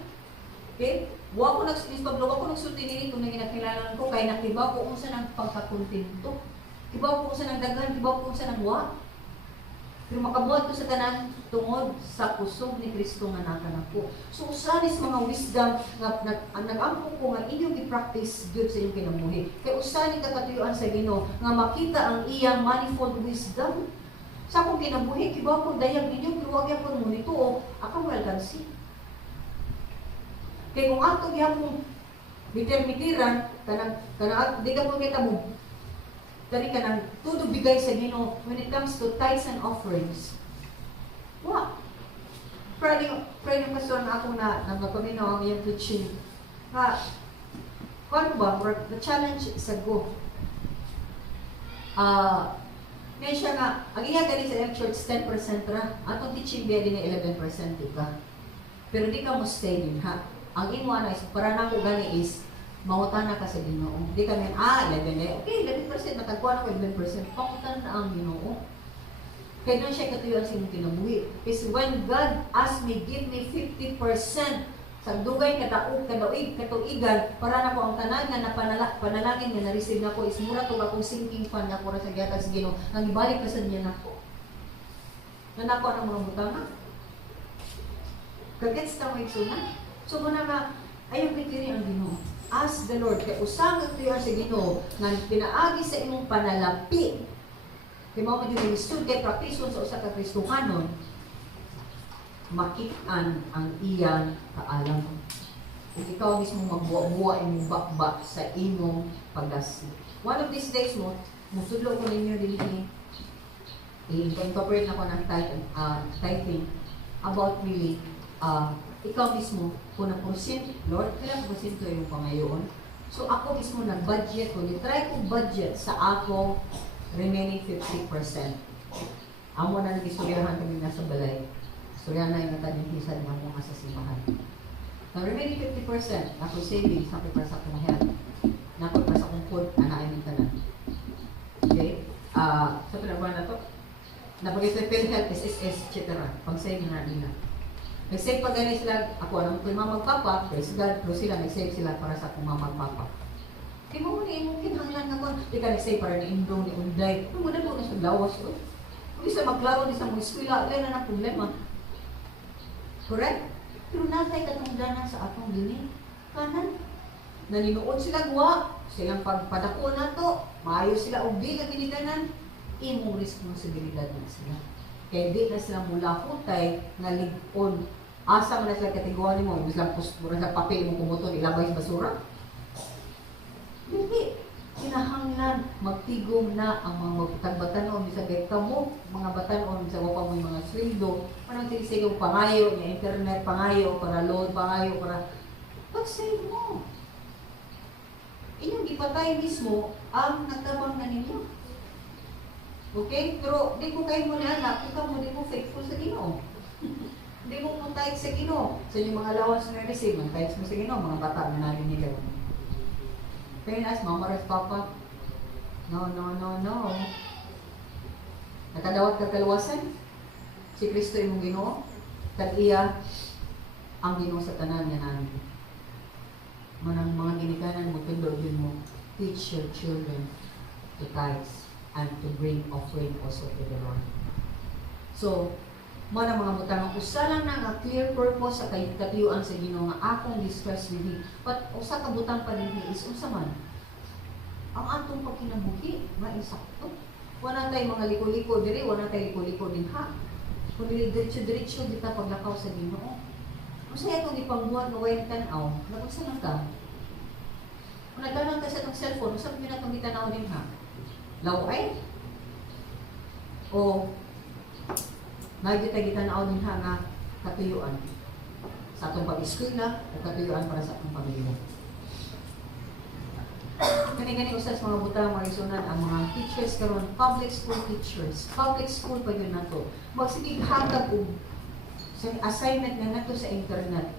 Okay? Huwag ko nagsulti nini kung naginakilala ko, kaya nakibaw ko kung saan ang pagkakontinto. Kibaw ko kung saan ang daghan, kibaw ko kung saan ang wa. Pero makabuhat ko sa tanan tungod sa kusog ni Kristo nga nakanako. So usanis mga wisdom nga nag-ampo ko nga inyong i-practice gyud sa inyong kinabuhi. Kay usani ka katuyuan sa Ginoo nga makita ang iyang manifold wisdom. Sa akong kinabuhi kibaw ko dayang ninyo pero wag gyapon mo nito akong alkansi. Kay kung ato gyapon bitir-bitiran kanang di ka po kita mo kani ka ng tudo bigay sa Ginoo when it comes to tithes and offerings. Wow! Pwede yung pastor na ako na nagpaminaw ang iyong preaching. Kung ba, the challenge is a go. Kaya siya nga, ang iya gani sa church 10% ra, atong teaching biya din 11%, diba? Pero di ka mo stay din, ha? Ang imo na is, para na ko gani is, mautan na ka sa Ginoo. Di kami, 11%. Okay, 11%. Matagpuan ako 11%. Pakutan na ang Ginoo. Kaya doon siya katuyuan sa imong kinabuhi. Because when God asked me, give me 50% sa dugay katuigan, para na ko ang tanan nga panalangin nga na-receive na ko, is mura to akong sinking fund ako ra sa gihatag sa Ginoo. Nang ibalik ka sa niya nako. Nanako ang mga butanga. Kagets ta mo igsunan. So muna nga, ayaw pitiri ang Ginoo. Ask the Lord, kaya usang tuyuan sa Ginoo nga pinaagi sa imong panalapi. Kaya mo yung listud kay praktisyon sa usa ka Kristohanon. makitaan ang iyang kaalam. Kung ikaw mismo magbuwa-buwa imong bakba sa imong pagdasi. One of these days mo, musudlo ko ninyo din i-incorporate na ko ng tithing about really, ikaw mismo, kung na percent, Lord, kailan percent ko yung pangayoon. So ako mismo nag-budget ko, try ko budget sa ako remaining 50%. Amo na nag-istoryahan kami nasa balay. Istoryahan na yung natadintisan ng mga sa simbahan. Now, remaining 50%, ako savings, ako para sa akong health. Ako para sa akong food, anaay ng tanan. Okay? Sa pinagawa na to, napagay sa PhilHealth, SSS, etc. Pag-save na nila. Nag-save pa ganyan sila, ako alam ko yung mga magpapa, praise God, pero sila nag-save sila para sa akong mga magpapa. Kaya mo ni imong kinahanglan ako, di ka nag-save para ni Indong, ni Unday. Kung muna doon na sa lawas ko. Kung di sa maglaro, di sa mga eskwela, wala na ng problema. Correct? Pero natay katungdanan sa atong dini. Kanan, naninuod sila guwa, silang pagpadako na to, maayo sila ubi ka ginikanan, imong responsibilidad na sila. Kaya di na sila mula hutay nga ligon. Asa man na sila kategory mo, ibig lang mura sa papel mo kumuton, ilabay sa basura. Hindi. Kinahanglan, magtigom na ang mga batanon, bisa gaya mo, mga batanon, bisa wapa mo yung mga sweldo, manang sinisig pangayo, yung internet, pangayo, para load, pangayo, para pag-save mo. Inyong ipatay mismo ang nagtabang na ninyo. Okay? Pero di ko kayo mo na anak, ikaw mo di mo faithful sa Ginoo. Hindi mo puntay sa Ginoo. Sa inyong mga allowance na receive, mag-tithe mo sa Ginoo, mga bata na namin nila. Very nice, Mama Res Papa. No. Nakadawat ka kaluwasan? Si Kristo imong Ginoo. Tag-iya ang Ginoo sa tanan nga namin. Manang mga ginikanan mo, tundod yun mo, teach your children to tithe and to bring offering also to the Lord. So, mga butang, usa lang na nga clear purpose sa katiyuan sa Ginoo nga akong distress relief. But usa ka butang pa din is unsa man ang atong pagkinabuhi maisakto. Wala tay mga liko-liko diri, wala tay liko-liko din ha. Kung diretso kita paglakaw sa Ginoo. Usa itong ipangbuhat nga way tan-aw, napagsa lang ka. Kung nagtanong ka sa itong cellphone, usa man itong gitanaw din ha. Laway? O nagita-gitanaw din ha nga katuyuan sa atong pag-eskwela o katuyuan para sa atong pamilya. Kani-gani usas mga butang mga isunan ang mga teachers karon, public school teachers. Public school pa yun nato. Magsigig hatag og assignment nga nato sa internet.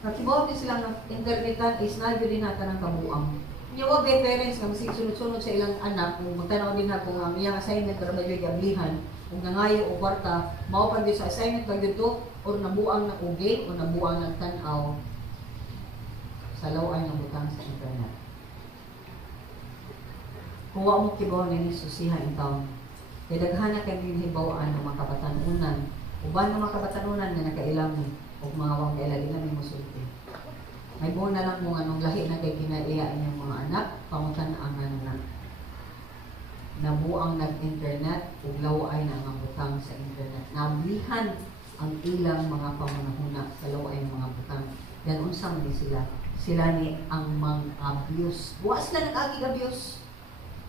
Nakibaw din sila ng internetan is nalyo din nata ng kabuang. Yawa ba parents nga masig sunod-sunod sa ilang anak kung magtanaw din na kung ang iyang assignment para ba gablihan kung nangayo o kwarta, mao pa sa assignment pag dito or nabuang na ugi o nabuang ng tanaw sa laway ng butang sa internet. Kung wa mo kibaw na susihan in town, kaya daghana kay hinhibawaan ng mga kabatanunan, uban ng mga kabatanunan na nakailang o mga wang kailang mo sulti. May buo na lang mong anong lahi na kay kinaiya inyong mga anak, pamutan ang anak. Nabuang nag-internet, uglaw ay na ang butang sa internet. Nablihan ang ilang mga pamunahuna sa laway ng mga butang. Yan unsang ni sila. Sila ni ang mang-abuse. Buwa sila nag-agi-abuse.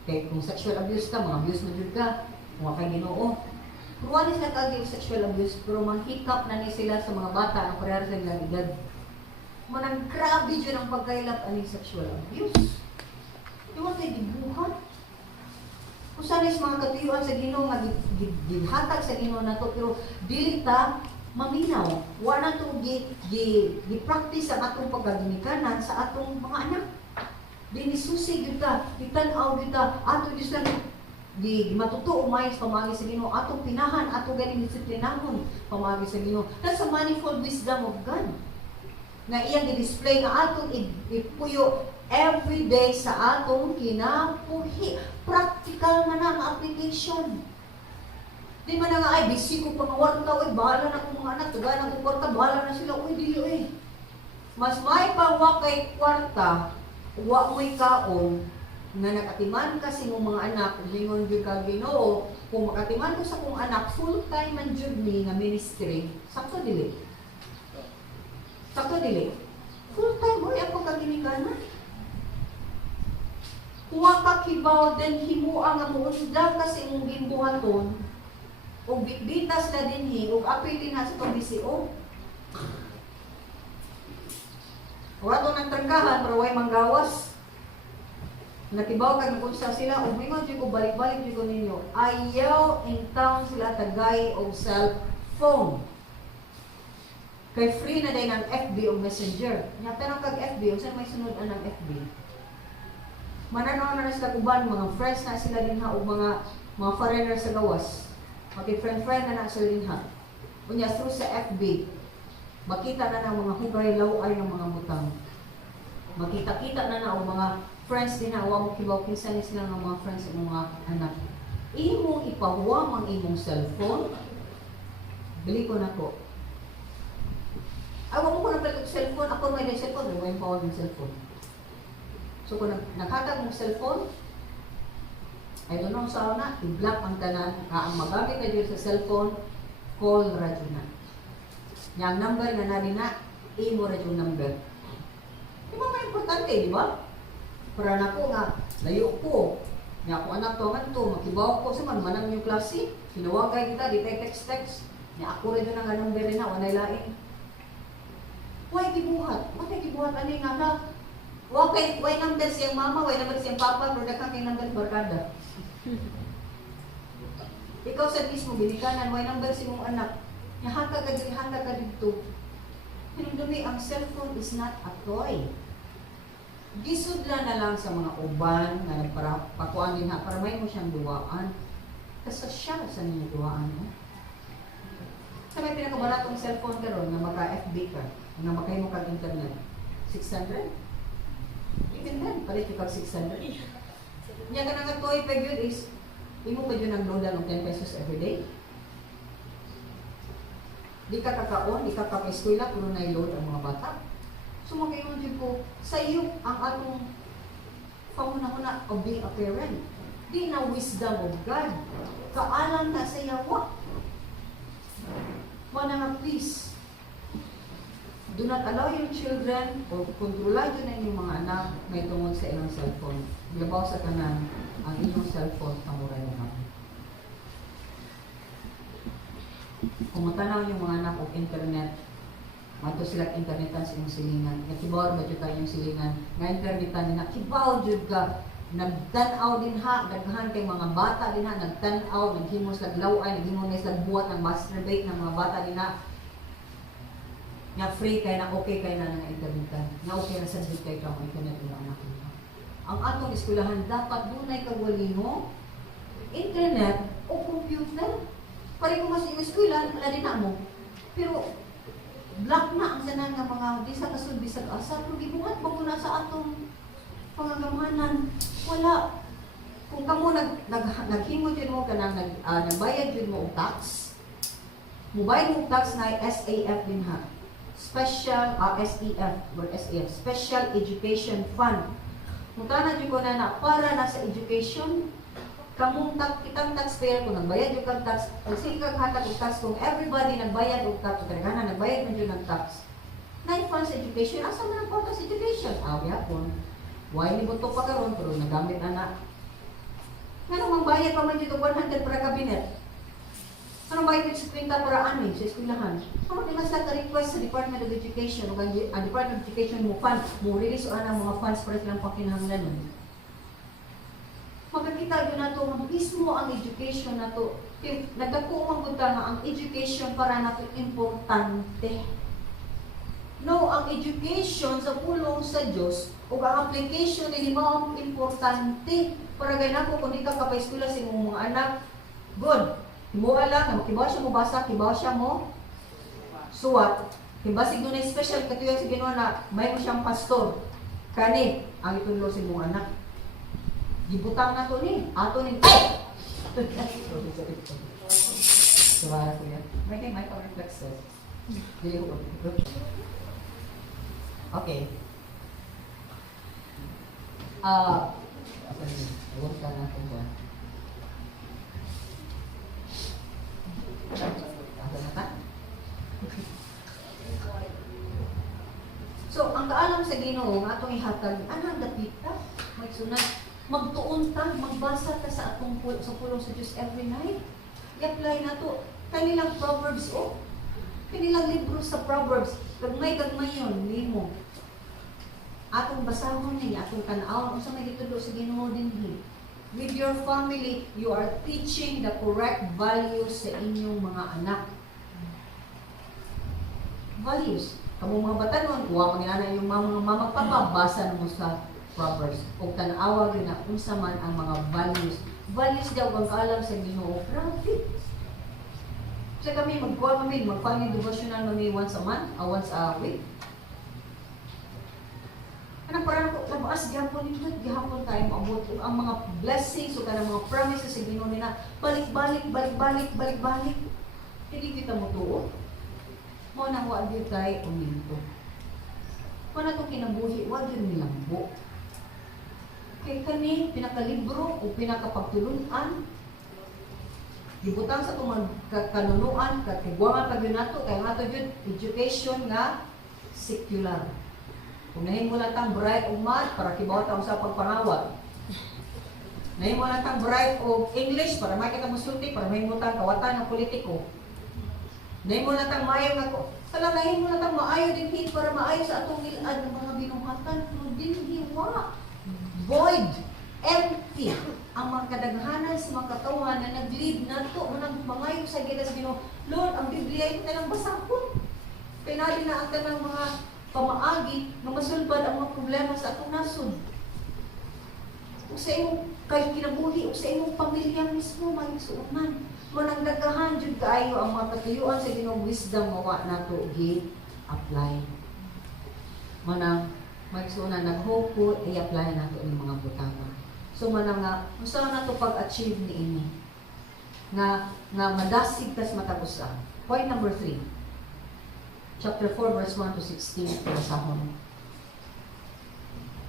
Kaya kung sexual abuse ka, mga-abuse mo dyan ka. Kung kay Ginoo. Buwa ni sila nag-agi sexual abuse, pero manghikap na ni sila sa mga bata ang parehara sa ilang edad. Manang grabe dyan ang pagkailap ani sexual abuse. Di mo tayo dibuhan. Kung saan is mga katuyuan sa Ginoo nga gihatag sa Ginoo nato pero dili ta maminaw. Wa na to gi-practice ang atong pagkaginikanan sa atong mga anak. Dili susi gyud ta, gitan-aw gyud ta, ato Dios lang di matuto umay sa pamagi sa Ginoo, atong pinahan, ato ganing disiplinahon pamagi sa Ginoo. That's a manifold wisdom of God. Na iyang i-display nga atong ipuyo every day sa atong kinabuhi. Practical man ang application. Di man na nga, ay, busy ko pangawarta, uy, bahala na kong mga anak, tagaan ang kwarta, bahala na sila, uy, dili, Mas may pawa kay kwarta, wa mo'y kaon, nga nakatiman ka sa imong mga anak, lingon gyud ka Ginoo, kung makatiman ko sa kong anak, full time man jud ni nga ministry, sakto dili. Sakto dili. Full time mo ako kaginikanan. Kuha ka kibaw, then himua nga muundag ka sa imong gimbuhaton, o bitbitas na dinhi, o apil din na sa pambisiyo. Wala to ng trangkahan, pero way manggawas. Natibaw kag nakunsa sila, o mingon dyan ko, balik-balik dyan ko ninyo, ayaw in town sila tagay o cellphone. Kay free na din ang FB o Messenger. Nya pero kag FB, o saan may sunod ang FB? Mananaw na sila uban, mga friends na sila din ha, o mga foreigner sa gawas. Maki-friend-friend na sila din ha. Unya, through sa FB, makita na ng mga hugay laway ng mga butang. Makita-kita na ang mga friends din na awa mo kibaw kinsa ni sila ng mga friends ng mga anak. Imong ipahuwam ang imong cellphone. Bili ko na ko. Awa mo ko na pala cellphone. Ako may cellphone. May power ng cellphone. So kung nakatag mong cellphone, I don't know sa na, i-block ang tanan. Ang magamit na dito sa cellphone, call radyo na. Yang number na natin na, imo radyo number. Di ba may importante, di ba? Para na ko nga, layo ko. Nga ako anak to, man to, makibaw ko sa man, manang yung klase. Sinawagay kita, di tayo text-text. Nga ako rin doon ang number na, wanay lain. Huwag kibuhat. Huwag kibuhat, ano nga na? Huwag number siyang mama, huwag number siyang papa, pero nakang kay number barkada. Ikaw sa mismo, binikanan, huwag number siyang anak. Nga hanta ka dito. Pinagdumi, ang cellphone is not a toy. Gisudla na lang sa mga uban na nagpakuan din ha, para may mo siyang duwaan. Kasi siya sa niyo duwaan. Sa may pinakabalatong cellphone ka ron, na maka-FB ka, na makay mo kag-internet, 600? Even then, palit yung kag-600. Niya ka nga toy pag yun is, imo pa yun ang load ng 10 pesos everyday. Di ka kakaon, di ka kaka-eskwela, puno na i-load ang mga bata. So makaingon din ko, sa iyo ang atong pamuna-una of being a parent. Di na wisdom of God. Kaalam na sa yawa. Wala nga please. Do not allow your children o kontrolan yun na inyong mga anak may tungod sa ilang cellphone. Labaw sa kanan ang inyong cellphone kamuray naman. Kung matanaw yung mga anak o internet, mato sila internetan sa inyong silingan. Nakibaw ba dyan kayo yung silingan? Nga internetan nila, kibaw dyan ka. Nagtanaw din ha, daghan kay mga bata din ha, nagtanaw, naghimos laglaway, naghimos na sila buhat ng masturbate ng mga bata din ha. Nga free kay na okay kay na ng internetan. Nga okay na sabit kay ka mga internet ng anak nila. Ang atong eskwelahan, dapat dunay kagwali mo, internet o computer. Pari kung mas yung eskwela, wala din na mo. Pero, black na ang sanan nga mga di sa kasulbi sa asa, pero gibuhat ba muna sa atong pangagamanan? Wala. Kung kamo naghimo dyan mo ka nagbayad dyan mo og tax, mubayad mo tax na SAF din ha. SEF, Special Education Fund. Mutana dyan ko na para na sa education, kamong kitang taxpayer kung nagbayad yung kang tax, kung sino kang hatag yung tax, kung everybody nagbayad yung tax, kung talaga nagbayad mo yun ng tax, na-funds education, asa man ang purpose education? Yapon. Why ni buto pa karon pero nagamit na. Ngano magbayad pa man dito 100 para kabinet? Ano bayad yung 50 para ani sa eskwelahan? Ano di mas request sa Department of Education o ang Department of Education mo fund, mo release o anang mga funds para silang pakinahanglan nun. Magkakita yun na ito, mismo ang education na ito. Nagkakuha nga ang education para na ito importante. No, ang education sa pulong sa Diyos o ang application ni mo ang importante. Para ganyan ko, kung di ka kapaiskula sa mga anak, good. Himuha lang, makibaw siya mo basa, kibaw siya mo suwat. Kibasig doon na special katuyang sa ginawa na may mo siyang pastor. Kani, ang itulo sa mga anak. Gibutang na to ni. Ato ni. Ay! Sabaya ko yan. May reflexes. Okay. Huwag ka na ito dyan. Asa na ka? So, ang kaalam sa Ginoo nga atong ihatag, anang dapita? Magsunod, magtuon ta, magbasa ta sa atong sa pulong sa Diyos every night. I-apply na to. Kanilang Proverbs, kanilang libro sa Proverbs. Gagmay yun, limo. Atong basahon niya, atong tanawon, kung sa may ditulo sa Ginoo dinhi. With your family, you are teaching the correct values sa inyong mga anak. Values. Kamu mga batanon, kuha manginana yung mga mamagpapabasa mo sa Proverbs. O tanawa rin na kung man ang mga values. Values daw ang kaalam sa Ginoo. Grabe. So kami, magkuha kami, magpangin devotional kami once a month, or once a week. Anong parang ako, labaas, gihapon gihapon tayo maabot. Ang mga blessings, o kanang mga promises sa Ginoo nila, balik-balik. Hindi kita mo tuo. Mo na huwag yun tayo uminto. Kung na itong kinabuhi, huwag yun nilambo. Kaya kani, pinakalibro o pinakapagtulunan, ibutang sa itong kanunuan, katiguangan pag yun nato, kaya nga ito yun, education nga secular. Kung nahin mo lang tang bright o math, para kibawat ang sa pagpangawag. Nahin mo lang tang bright o English, para makita mo sulti, para nahin mo tang kawatan ng politiko. Nahin mo lang tang maayo nga ko. Nahin mo lang tang maayo din hit, para maayo sa atong ilad ng mga binuhatan. No, din hiwa. Void. Empty. Ang mga kadaghanan sa mga katawan na nag-lead na ito, mangayo sa gilas Ginoo. Lord, ang Biblia ito na lang basakot. Pinali na ang tanang mga pamaagi na masulbad ang mga problema sa atong nasod. O sa imong kay kinabuhi, o sa imong pamilya mismo, magsuunan. Manang dagahan jud kaayo ang mga katuyuan sa Ginoo wisdom mawa nato gi-apply. Manang magsuunan naghopo i-apply nato ang mga butanga. So manang nga usa nato pag-achieve niini nga madasig tas matapusan. Point number 3. Chapter 4 verse 1 to 16 pasahon.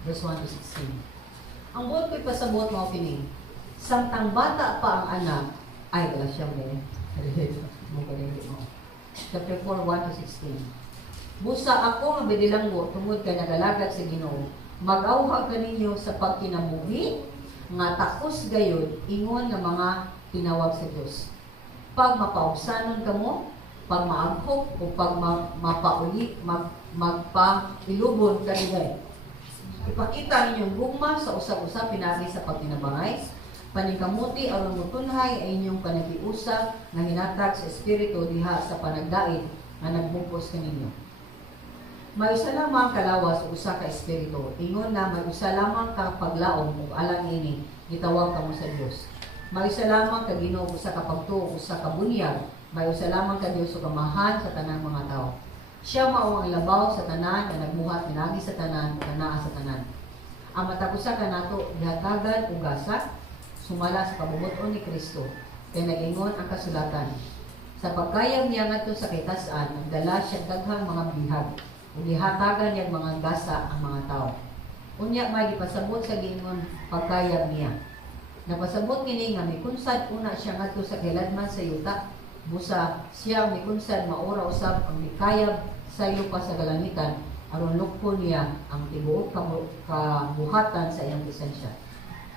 Verse 1 to 16. Ang buot ko'y pasabot mo kini. Samtang bata pa ang anak, ay, wala siya mo Chapter 4, 1 to 16. Busa ako nga bidilanggo, tungod ka nagalagad sa Ginoo, mag-awhag ka ninyo sa pagkinamuhi, nga takos gayod, ingon nga mga tinawag sa Diyos. Pag mapaubsanon ka mo, pag maaghok, o pag mapauli, magpailubon ka nila. Ipakita ninyong gugma sa usap-usap, pinagi sa pagkinabangay, paningkamuti aron mutunhay ay inyong panagiusa nga hinatag sa espiritu diha sa panagdait nga nagbupos kaninyo. May usa lamang kalawas o usa ka espiritu. Ingon na may usa lamang ka paglaom ug alang ini gitawag kamo sa Dios. May usa lamang ka Ginoo usa ka pagtuo usa ka bunyag. May usa lamang ka Dios ug kamahan sa tanang mga tawo. Siya mao ang labaw sa tanan nga nagbuhat pinagi sa tanan ug naa sa tanan. Ang matapusa ka nato gihatagan ug gasa sumala sa kabubuton ni Kristo, kay nag-ingon ang kasulatan. Sa pagkayag niya ngadto sa kitasan, nagdala siya daghang mga bihag, ug gihatagan niya mga gasa ang mga tao. Unya may gipasabot sa giingon pagkayag niya. Napasabot kini nga mikunsad una siya ngadto sa kiladman sa yuta, busa siya mikunsad maura usab ang mikayag sayo pa sa galangitan aron lukpon niya ang tibuok kabuhatan sa iyang lisensya.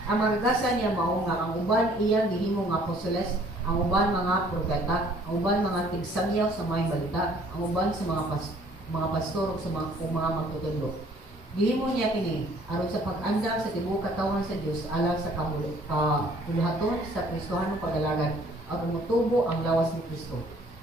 Ang magagasa niya mao nga ang uban iyang gihimo nga apostoles, ang uban mga propeta, ang uban mga tigsamyaw sa mga balita, ang uban sa mga pastor ug sa mga magtutudlo. Gihimo niya kini aron sa pag-andam sa tibuok katawan sa Dios alang sa kabuluhaton sa Kristohanong pag-alagad aron motubo ang lawas ni Kristo.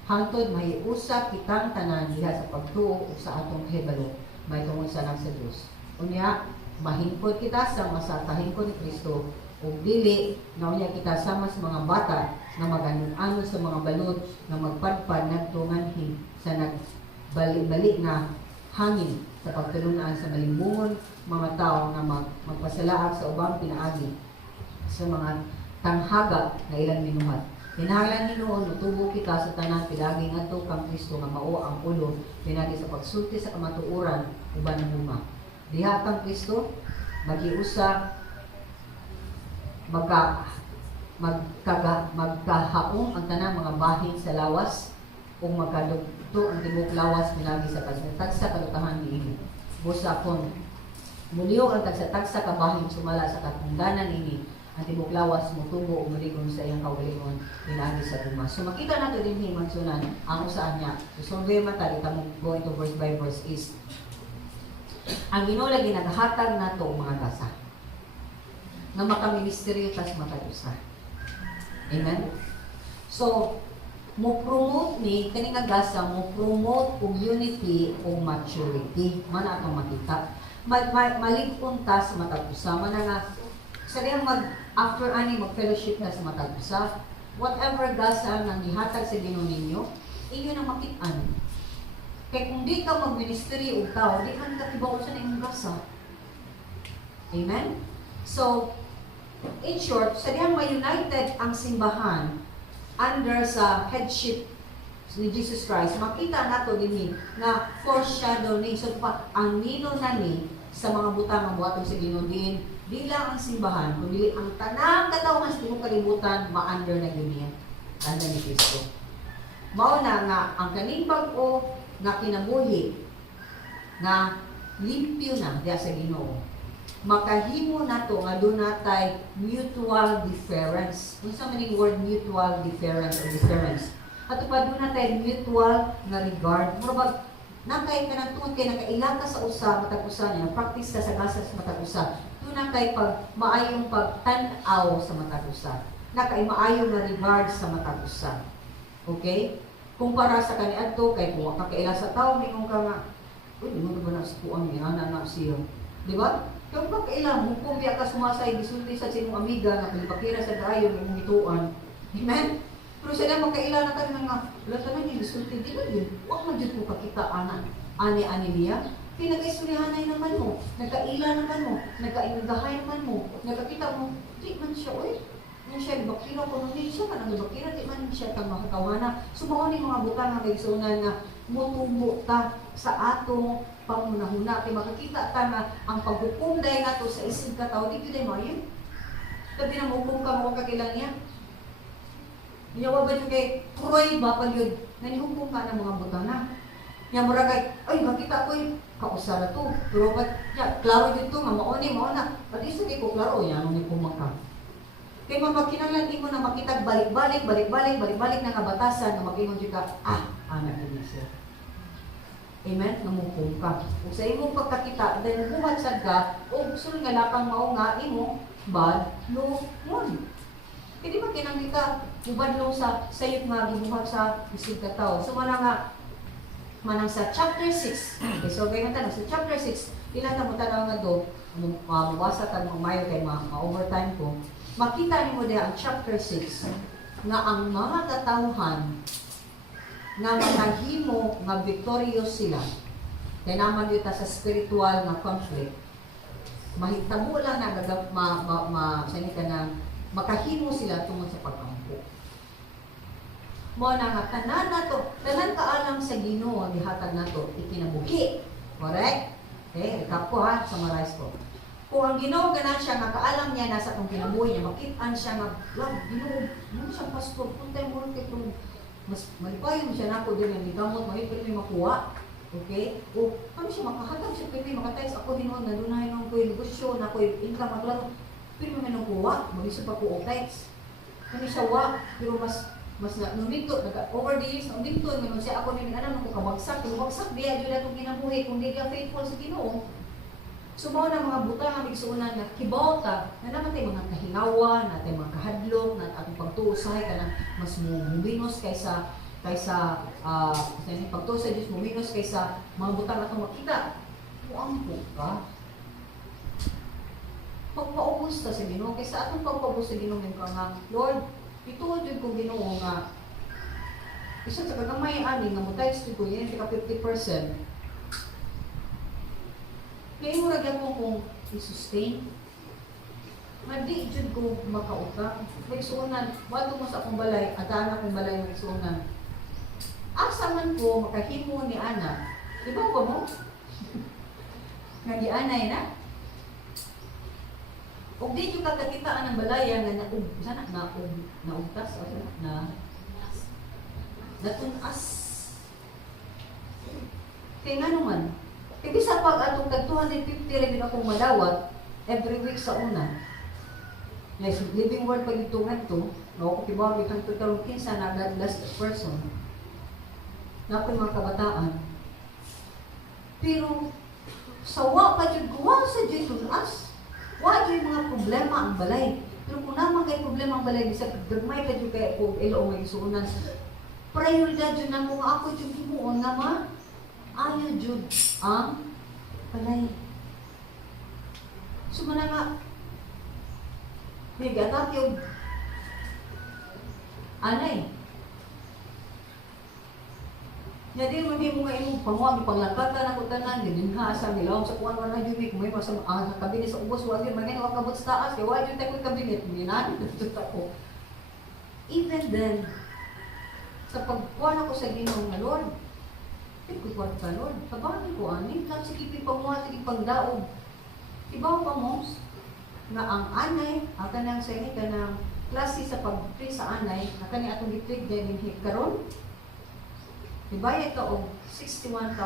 Hangtod mahiusa kitang tanan diha sa pagtuo ug sa atong hibalo may tungod sa nang sa Dios. Unya mahingkod kita sama sa kahingkod ni Kristo ug dili naunya kita sama sa mga bata na maganon-anon sa mga balod na magpadpad nagtunganhi sa nagbalik-balik na hangin sa pagtulunan sa malimbungon mga tao na magpasalaag sa ubang pinaagi sa mga tanghaga na ilang minuhat. Hinahanglan hinuon utubo kita sa tanan pinagi ngadto kang Kristo nga mao ang ulo pinagi sa pagsulti sa kamatuoran uban ng huma. Diha kang Kristo, magiusa magkahaong ang tanang mga bahin sa lawas kung magkadugto ang tibok lawas pinagi sa tagsa kalutahan niini. Busa kon muliog ang tagsa kabahin sumala sa katungdanan ini ang tibok lawas mutubo o muligon sa iyang kaugalingon pinagi sa tumas. So makita nato din himagsunan ang usaan niya. So mata kita mo go into verse by verse is ang Ginoo lagi naghatag nato mga gasa nga makaministeryo tas matagusa. Amen? So, mo-promote ni, kani nga gasa, mo-promote og unity o maturity. Mana atong makita. Maligpon ta sa matagusa. Mana nga, sa diyang after ani, mag-fellowship na sa matagusa, whatever gasa nang ihatag sa Ginoo ninyo, inyo na makitaan. Kaya kung di ka mag-ministry o tao, di man ka tibaw sa inyong gasa. Amen? So, in short, sa diyang ma-united ang simbahan under sa headship ni Jesus Christ, makita nato din na foreshadow ni so pa ang nino na ni sa mga butang ang buhaton sa Ginoo din di lang ang simbahan kundi ang tanang katawhan sa tibuok kalibutan ma-under na giniya tanda ni Kristo. Mao na nga ang kaning bag-o nga kinabuhi nga limpyo na diya sa Ginoo. Makahimo nato nga doon natay mutual difference. Unsa man ning word mutual difference or difference? Ato pa doon natay mutual nga regard. Murag nakay kanang tungod kay nakaila ka sa usa matag usa niya, practice ka sa gasa sa matag usa. Doon nakay pag maayong pagtan-aw sa matag usa. Nakay maayong nga regard sa matag usa. Okay? Kumpara sa kaniadto kay kung ka kaila sa tawo mingon ka nga, uy, mo ba na sa kuan ni ana na siya. Di ba? Kung pagkailan mo, kung biya ka sumasay, gisulti sa sinong amiga, na palipakira sa dayo, ng hituan. Amen? Pero sila magkailan na tayo nga, wala tayo niya, gisulti, di ba yun? Huwag mo dyan mo pakita, ani niya. Kaya nag-isurihanay naman mo, nagkaila naman mo, nagkainagahay naman mo, nagkakita mo, di man siya, uy. Yan siya, bakira ko nung din siya, kanang bakira, di man siya kang makakawana. Sumaon yung mga butang na kaigsunan na mutubo ta sa atong pangunahuna kay makakita ta nga ang paghukom day nato sa isig ka tao di gyud mayo labi na muhukom ka mo kakilang niya niyawa ba yung kay Troy ba pagyud nanihukom ka ng mga butana niya mura kay ay makita ko yung kausara to pero ba't ya klaro dito nga mao na at isa di ko klaro yan ni kumaka kay mapakinalan mo na makita balik-balik na nga batasan na mag-ingon ka anak ni siya. Amen? Namukong ka. Kung sa imong pagkakita, dahil buhat sad ka, o gusto nga lapang mao nga imo, bad, no, mon. Kaya di ba kinang ka, ubadlo sa sayot nga gibuhat sa isig ka tao. So manang sa chapter 6, okay, so kaya nga sa chapter 6, ilan na mo tanaw nga do, mabasa tag mayo kay ma-overtime ko, makita nimo diha ang chapter 6, nga ang mga katawhan nga makahimo nga victorious sila kaya naman dito sa spiritual na conflict mahitabo lang na makahimo sila tungod sa pagkampo mo na nga tanan kaalam sa Ginoo ang gihatag nato ikinabuhi correct okay recap ko ha summarize ko kung ang Ginoo ganan siya nga kaalam niya nasa atong kinabuhi niya makit-an siya nga Ginoo mo siya pastor puntay mo kay mas malipayon siya nako din ang gigamot mahigpit may makuha okay o ano siya makahatag siya pwede makatay sa ako hinuon nadunay nang ko'y negosyo na ko'y income maglaro pero may nakuha mag-isip ako o tights kani siya wa pero mas numito over the years numito ngayon siya ako nini alam ko kabagsak diya jud atong kinabuhi kung di ka faithful sa Ginoo sumaw na mga butang ang igsuunan nga kibaw ta na naman tayo mga kahingawa natay mga kahadlok nat atong pagtuusay kana mas muminos kaysa pagtuusay Diyos muminos kaysa mga butang atong makita muampo ka pagpaubos ta sa Ginoo kaysa atong pagpaubos sa Ginoo nga Lord ituod jud ko Ginoo nga isa sa kagamay ani nga mutay ko yan ka 50%. Kaya mo ragyan mo kung i-sustain. Madi, dyan ko makautang. May suunan, wato mo sa akong balay, at anak kong balay may suunan. Asa man ko, makahimo ni Ana. Iba ko mo? Nga di Anay na? O di yung kakakitaan ng balaya nga sana naugtas o sana na natunas. Kaya nga naman, ibisa pag atong tag 250 rin akong madawat every week sa una. Yes, living word pag itungan to, no, kung kibaw itong total kinsa na God bless the person. Na ako mga kabataan. Pero, sawa pa dyan, kuha sa dyan tunas. Wa dyan mga problema ang balay. Pero kung naman kayo problema ang balay, bisa gagmay pa dyan kaya kung ilo may isuunan. Prioridad dyan na mga ako dyan himuon nga ma, ayaw dyan ang balay. So, mana nga, higatak yung anay. Nga din mo nga imong panguwag, ipanglakatan ako tanan, gidinha sa milawang sa kuwan wala yun, kung may sa kabinet sa ubos, wag yun, magiging wakabot sa taas, kaya wag yun tayo kabinet, minanit na ako. Even then, sa pagkuhan ako sa Ginoong na Lord, pagkuhan ka Lord, sabahan ko ani, lang sige panguha, sige pangdaog. Ibaw pa mo, na ang anay, ang kanang sa inyo, kanang klase sa pag-pray sa anay, na kanya atong gitrig din yung karon, ibayad ka og 61,000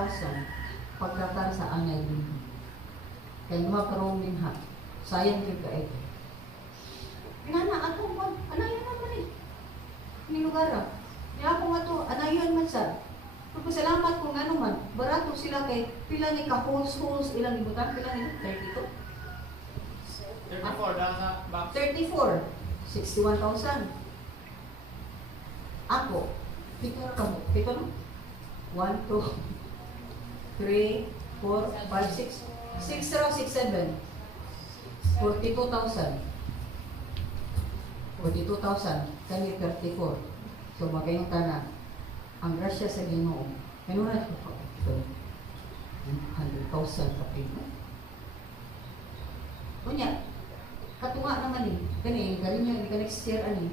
pagkatar sa anay din. Kaya mga karong minha, sayang yung ka ito. Pinana, atong pag, anayon naman eh. Nilugara. Kaya ako nga to, anayon man sa. Salamat kung ano man, barato sila kay pila ni ka-holes, ilang ibutan, pila ni 32. 34 dahil sa box. 34, 61,000. Ako, pito na kamo, pito na? 1, 2, 3, 4, 5, 6, 6 raw, 6, 7. 42,000. 42,000, kani 34. So, magayong tanan. Ang grasya sa Ginoo. Ano na ito? 100,000 kapino. Kunya, katunga naman eh. Kani, galing nyo, ka next year ani.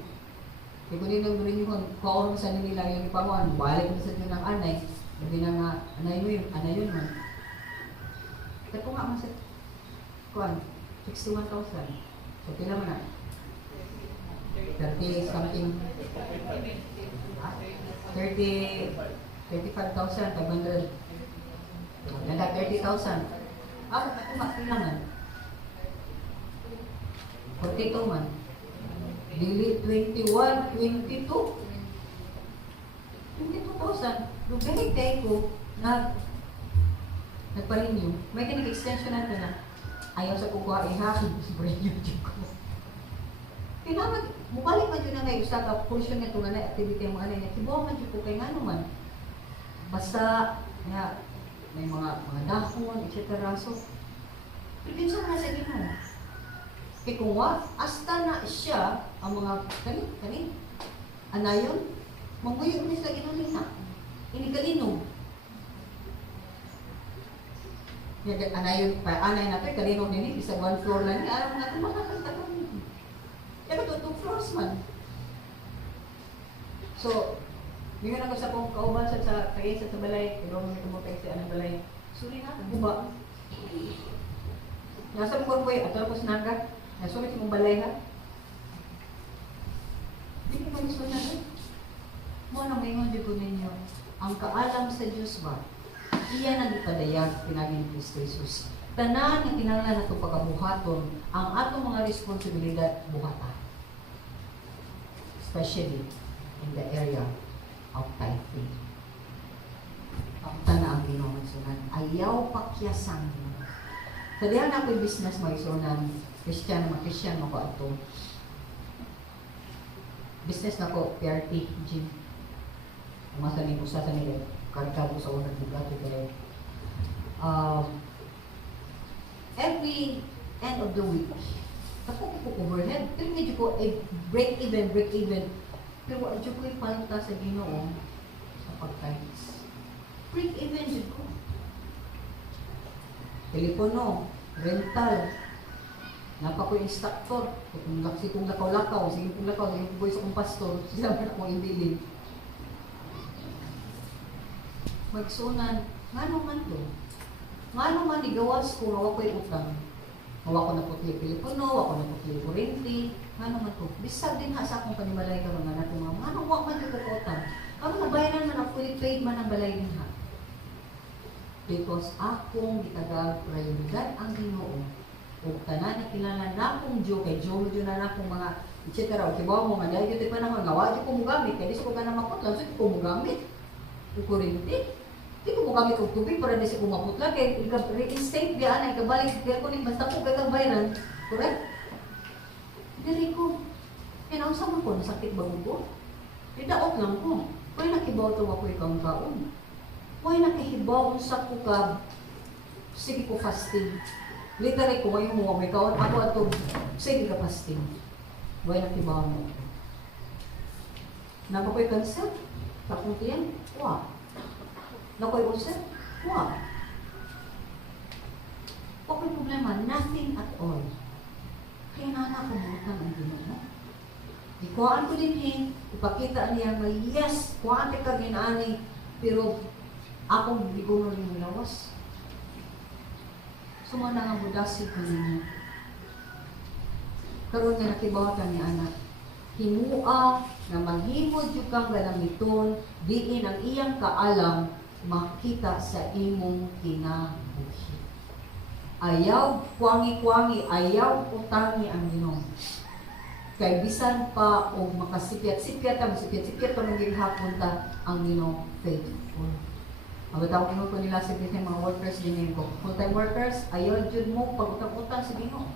Kaya kung nyo nang rin yung kaon sa nila yung ipamuan, balik na sa dyan ng anay. Sabi na nga, anay mo yun, anay yun man. Katunga man sa, kuan, 61,000. So, pila man na? 30 something. 35,500. Nanda 30,000. Ako, katunga, pila man? 42 man. Dili 21, 22. 22,000. Lugahig kayo ko na nagpa-renew. May kinig-extension natin na ayaw sa kukuha ihakid sa renew ko. Kailangan, mukalik man yun na ngayon sa portion na ito nga na activity ang mga niya. Sibuha man yun ko kay nga naman. Basta, nga, may mga dahon, etc. So, pinsa na sa Ginoo. Kaya kung asta na siya, ang mga, kani, anayon, mamuyo mo sa Ginoo na. Inigalino. Anayon, anay na ito, kalino din, isa 1 floor lang, araw mga ito, makakasta ko. Kaya ito, 2 floors man. So, ngayon ako sa kong kauban sa kaya sa balay, pero may tumutay siya ng balay. Suri na, buba. Nasa mo ko atol ko sinaga. Nasulit mong balay ha? Hindi ko man gusto na eh. Mo na ngayon di ko ninyo, ang kaalam sa Diyos ba, iyan ang ipadayag pinagin ni Kristo Jesus. Tanan nga kinahanglan nato pagabuhaton ang atong mga responsibilidad buhata. Especially in the area of tithing. Ang tana ang Ginoo magsunan, ayaw pakyasan. Kadihan ako'y business magsunan, Christian mo ko ato. Business na ko, PRT, gym. Umasa ni usa sa nila, karikabo sa unang lugar. Every end of the week, ako ko overhead. Pero medyo ko, break even. Pero medyo ko ipalta sa Ginoo sa pagkais. Break even dyan ko. Telepono, rental, napa ko instructor, kung lakaw-lakaw, sige kong lakaw, sige kong boy sa kong pastor, sila man akong imbilin. Magsunan, nga naman to? Nga naman igawas ko, hawa ko yung utang. Wa ko na putli telepono, wa ko na putli kurente. Ano man ko? Bisag din ha sa akong panimalay karon nga nato mga ano wa man jud kakotan. Karon nabayaran man ang fully paid man ang balay din ha. Because akong gitagag prioridad ang Ginoo. Ug tanan na kinahanglan nakong Diyo kay Diyo na nakong mga etc. Okay ba mo nga dahil ito pa naman nga wa ko mo gamit kay di ko ka na maputlan so ko mo gamit. Ug kurente. Di ko mo gamit og tubig para di ko maputlan kay reinstate diyan ay kabalik kay ko ning basta ko kay bayaran. Correct? Dili ko. Kaya sa man ko nasakit ba ko? Idaot lang ko. Kaya nakibaw to ako ikang kaon. Kaya nakihibaw sa ko ka sige ko fasting. Literally ko ngayon mo may kaon ako ato sige ka fasting. Kaya nakibaw mo. Napakoy cancer? Kakuntiyan? Wa. Nakoy ulcer? Wa. Okay problema, nothing at all. Kaya nakakumutan ang Ginoo. Ikuhaan ko din ipakita niya nga yes, kuhaan ka ginani, pero akong hindi ko rin lawas. Sumana nga budasi ko ninyo. Karoon nga nakibawatan niya anak. Himua na maghimod yung kang galamiton, diin ang iyang kaalam, makita sa imong kinabuhi. Ayaw kuwangi-kuwangi, ayaw utangi ang Ginoo. Kay bisan pa o makasipyat-sipyat ang sipyat-sipyat pa maging hapon ta ang Ginoo faithful. Ang tawag ko nila sa mga workers din ko. Full-time workers, ayaw jud mo pag-utang-utang sa Ginoo.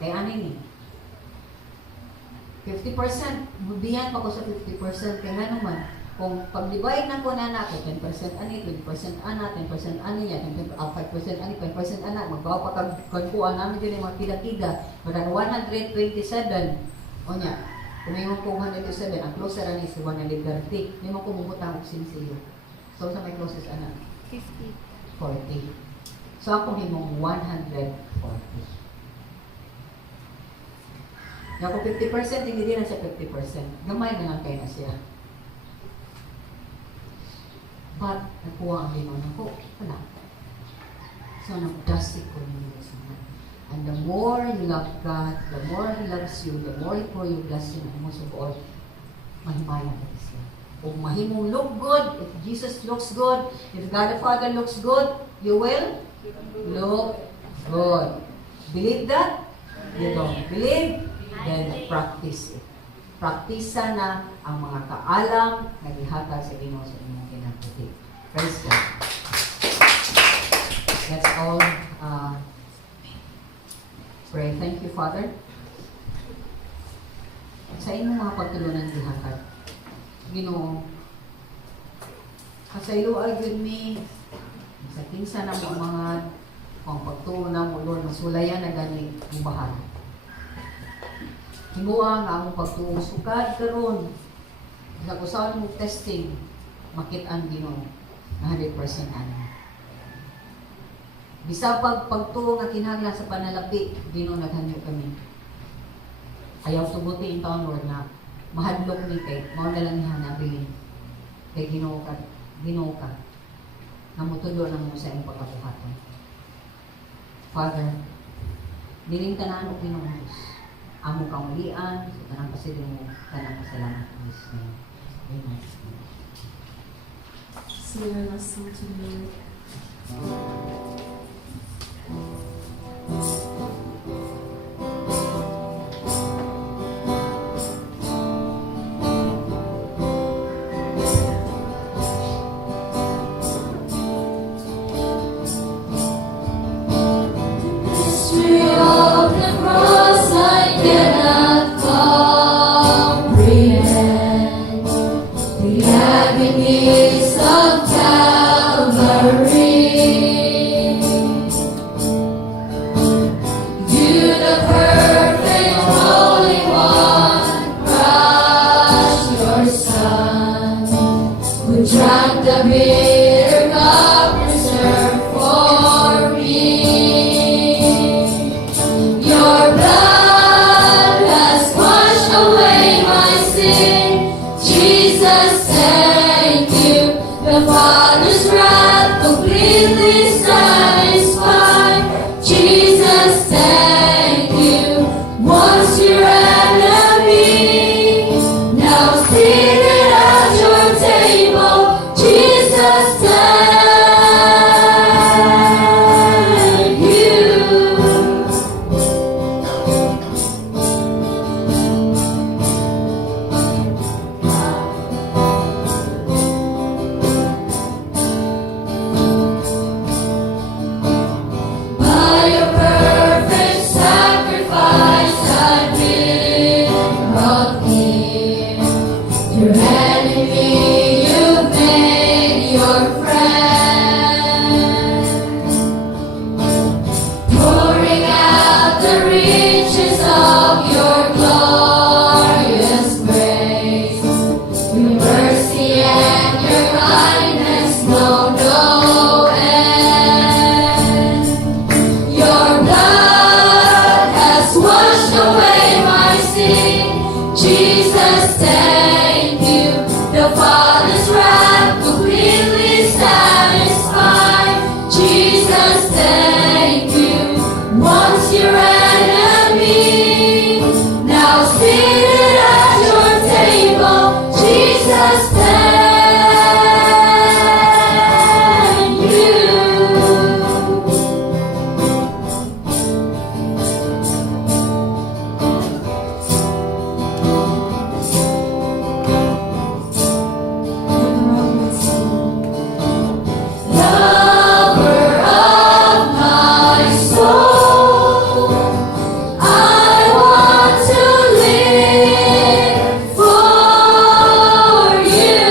Kay ani ni 50%, bubiyan pa ko sa 50% kay nga naman kung pag-divide na ko na natin, 10% ani, 20% ana, 10% ani niya, 5% ani, 5% ana, magbawa pa kagkuan namin din yung mga kida-kida. But 127, o niya, kung may mga 207, ang closer ani si 130, may mga kumubutang og sinisiyo. So, sa may closest ana? 50. 40. So, ako himong 140. Kaya kung 50%, hindi din na siya 50%. Gamay na lang kayo na siya. But, nakuha ang limang ako. Wala. So, nagdasig ko ninyo sa mga. And the more you love God, the more He loves you, the more He pour your blessing mo sa buod, mahimayan ka siya. Kung mahimong look good, if Jesus looks good, if God the Father looks good, you will look good. Believe that? You don't believe? Then practice it. Praktisa na ang mga kaalam na gihatag sa Ginoo sa inyong kinabuhi. Praise God. Let's all pray. Thank you, Father. Sa inyong mga pagtulunan gihatag, Ginoo, kasaylo agad mi sa kinsa na mga pagtulo na mo, Lord, masulayan na gani ibahal. Himuha nga among pagtuong sukad karon sa kusaon mo testing makit-an Ginoo na 100% ano. Bisa pagtuong nga kinahanglan sa panalapi, Ginoo naghanyo kami. Ayaw tubuti in taon Lord na mahadlok ni kay mao na lang niya nabilin kay Ginoo ka namutulo na mo sa imong pagkabuhaton. Father, diling tanan og Ginoo Diyos. Amo kamulian, sa tanang pasiling mo, tanang pasalamat ng Diyos name. Amen. Sing our last song to the Lord. Father's wrath completely satisfied. Jesus Your enemy you've made your friend, pouring out the riches of your glorious grace. Your mercy and your kindness know no end. Your blood has washed away my sin. Jesus, thank you. The Father's wrath completely satisfied. Jesus, thank you. Once your enemy, now seated at your table. Jesus, thank you. Lover of my soul, I want to live for you.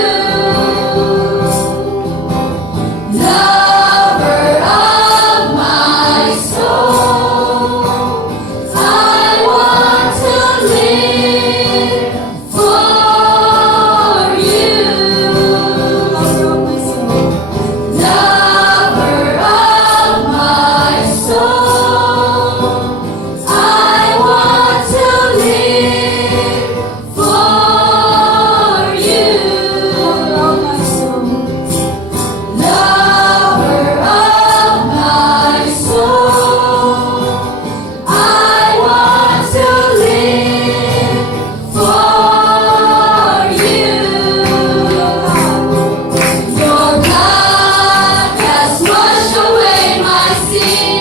Lover of my soul, I want to live for you. Lover of my soul, I want to live for you. Lover of my soul, I want to live for you. Your blood has washed away my sin.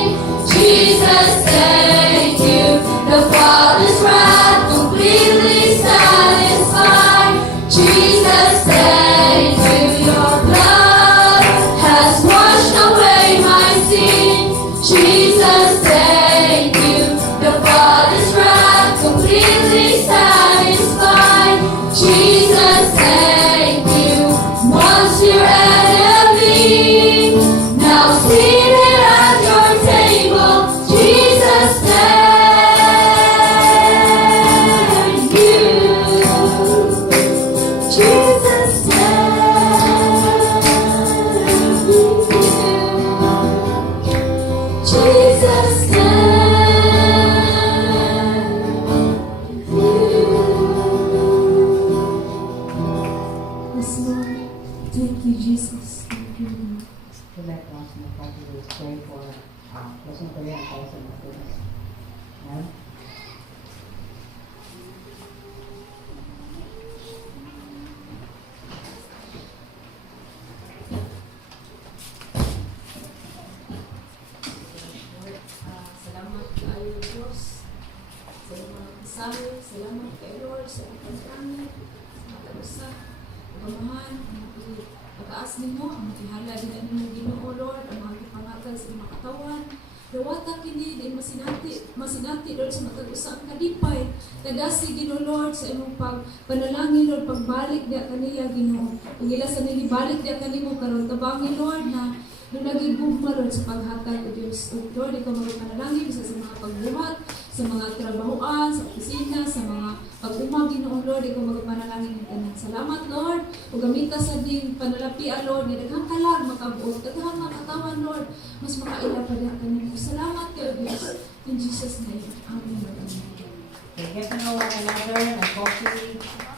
Jesus, thank you. The Father's wrath completely satisfied. Jesus, thank you. Your blood has washed away my sin. Jesus, thank you. The Father's wrath completely satisfied. Jesus, thank you. Once your enemy, now seated at your table. Jesus, thank you. Jesus, thank you. Jesus, thank you. Yes, Lord. Thank you, Jesus. Thank you, Lord. So that once my family will pray for Luzon, Korea and also my students. Yeah? Salamat kayo, Diyos. Sa mga kasabi, salamat kay Lord sa mga pagkami, sa mga kalusa, pagmamahan, pag-aas ninyo, ang ihala din ang inyong Ginoo, Lord, ang mga kipangatag sa mga katawan. Dawata kini din masinati Lord sa matag-usa ang kadipay. Kadasi Ginoo Lord sa imong panalangin Lord pagbalik dia kanila Ginoo. Pagila sa nili balik dia kanimo karon tabangin Lord na nung nagigugma Lord sa paghatag o Diyos. Lord, ikaw magpanalangin sa mga pagbuhat, sa mga trabahoan, sa opisina, sa mga pag-umag Ginoo Lord, ikaw magpanalangin ng tanan. Salamat Lord. Ug gamita sa din panalapian Lord, nga daghang kalag makabuot, daghang makatawan Lord, mas makaila pa diha kanimo. Salamat kay Diyos. In Jesus name. Amen. So get to know one another and coffee.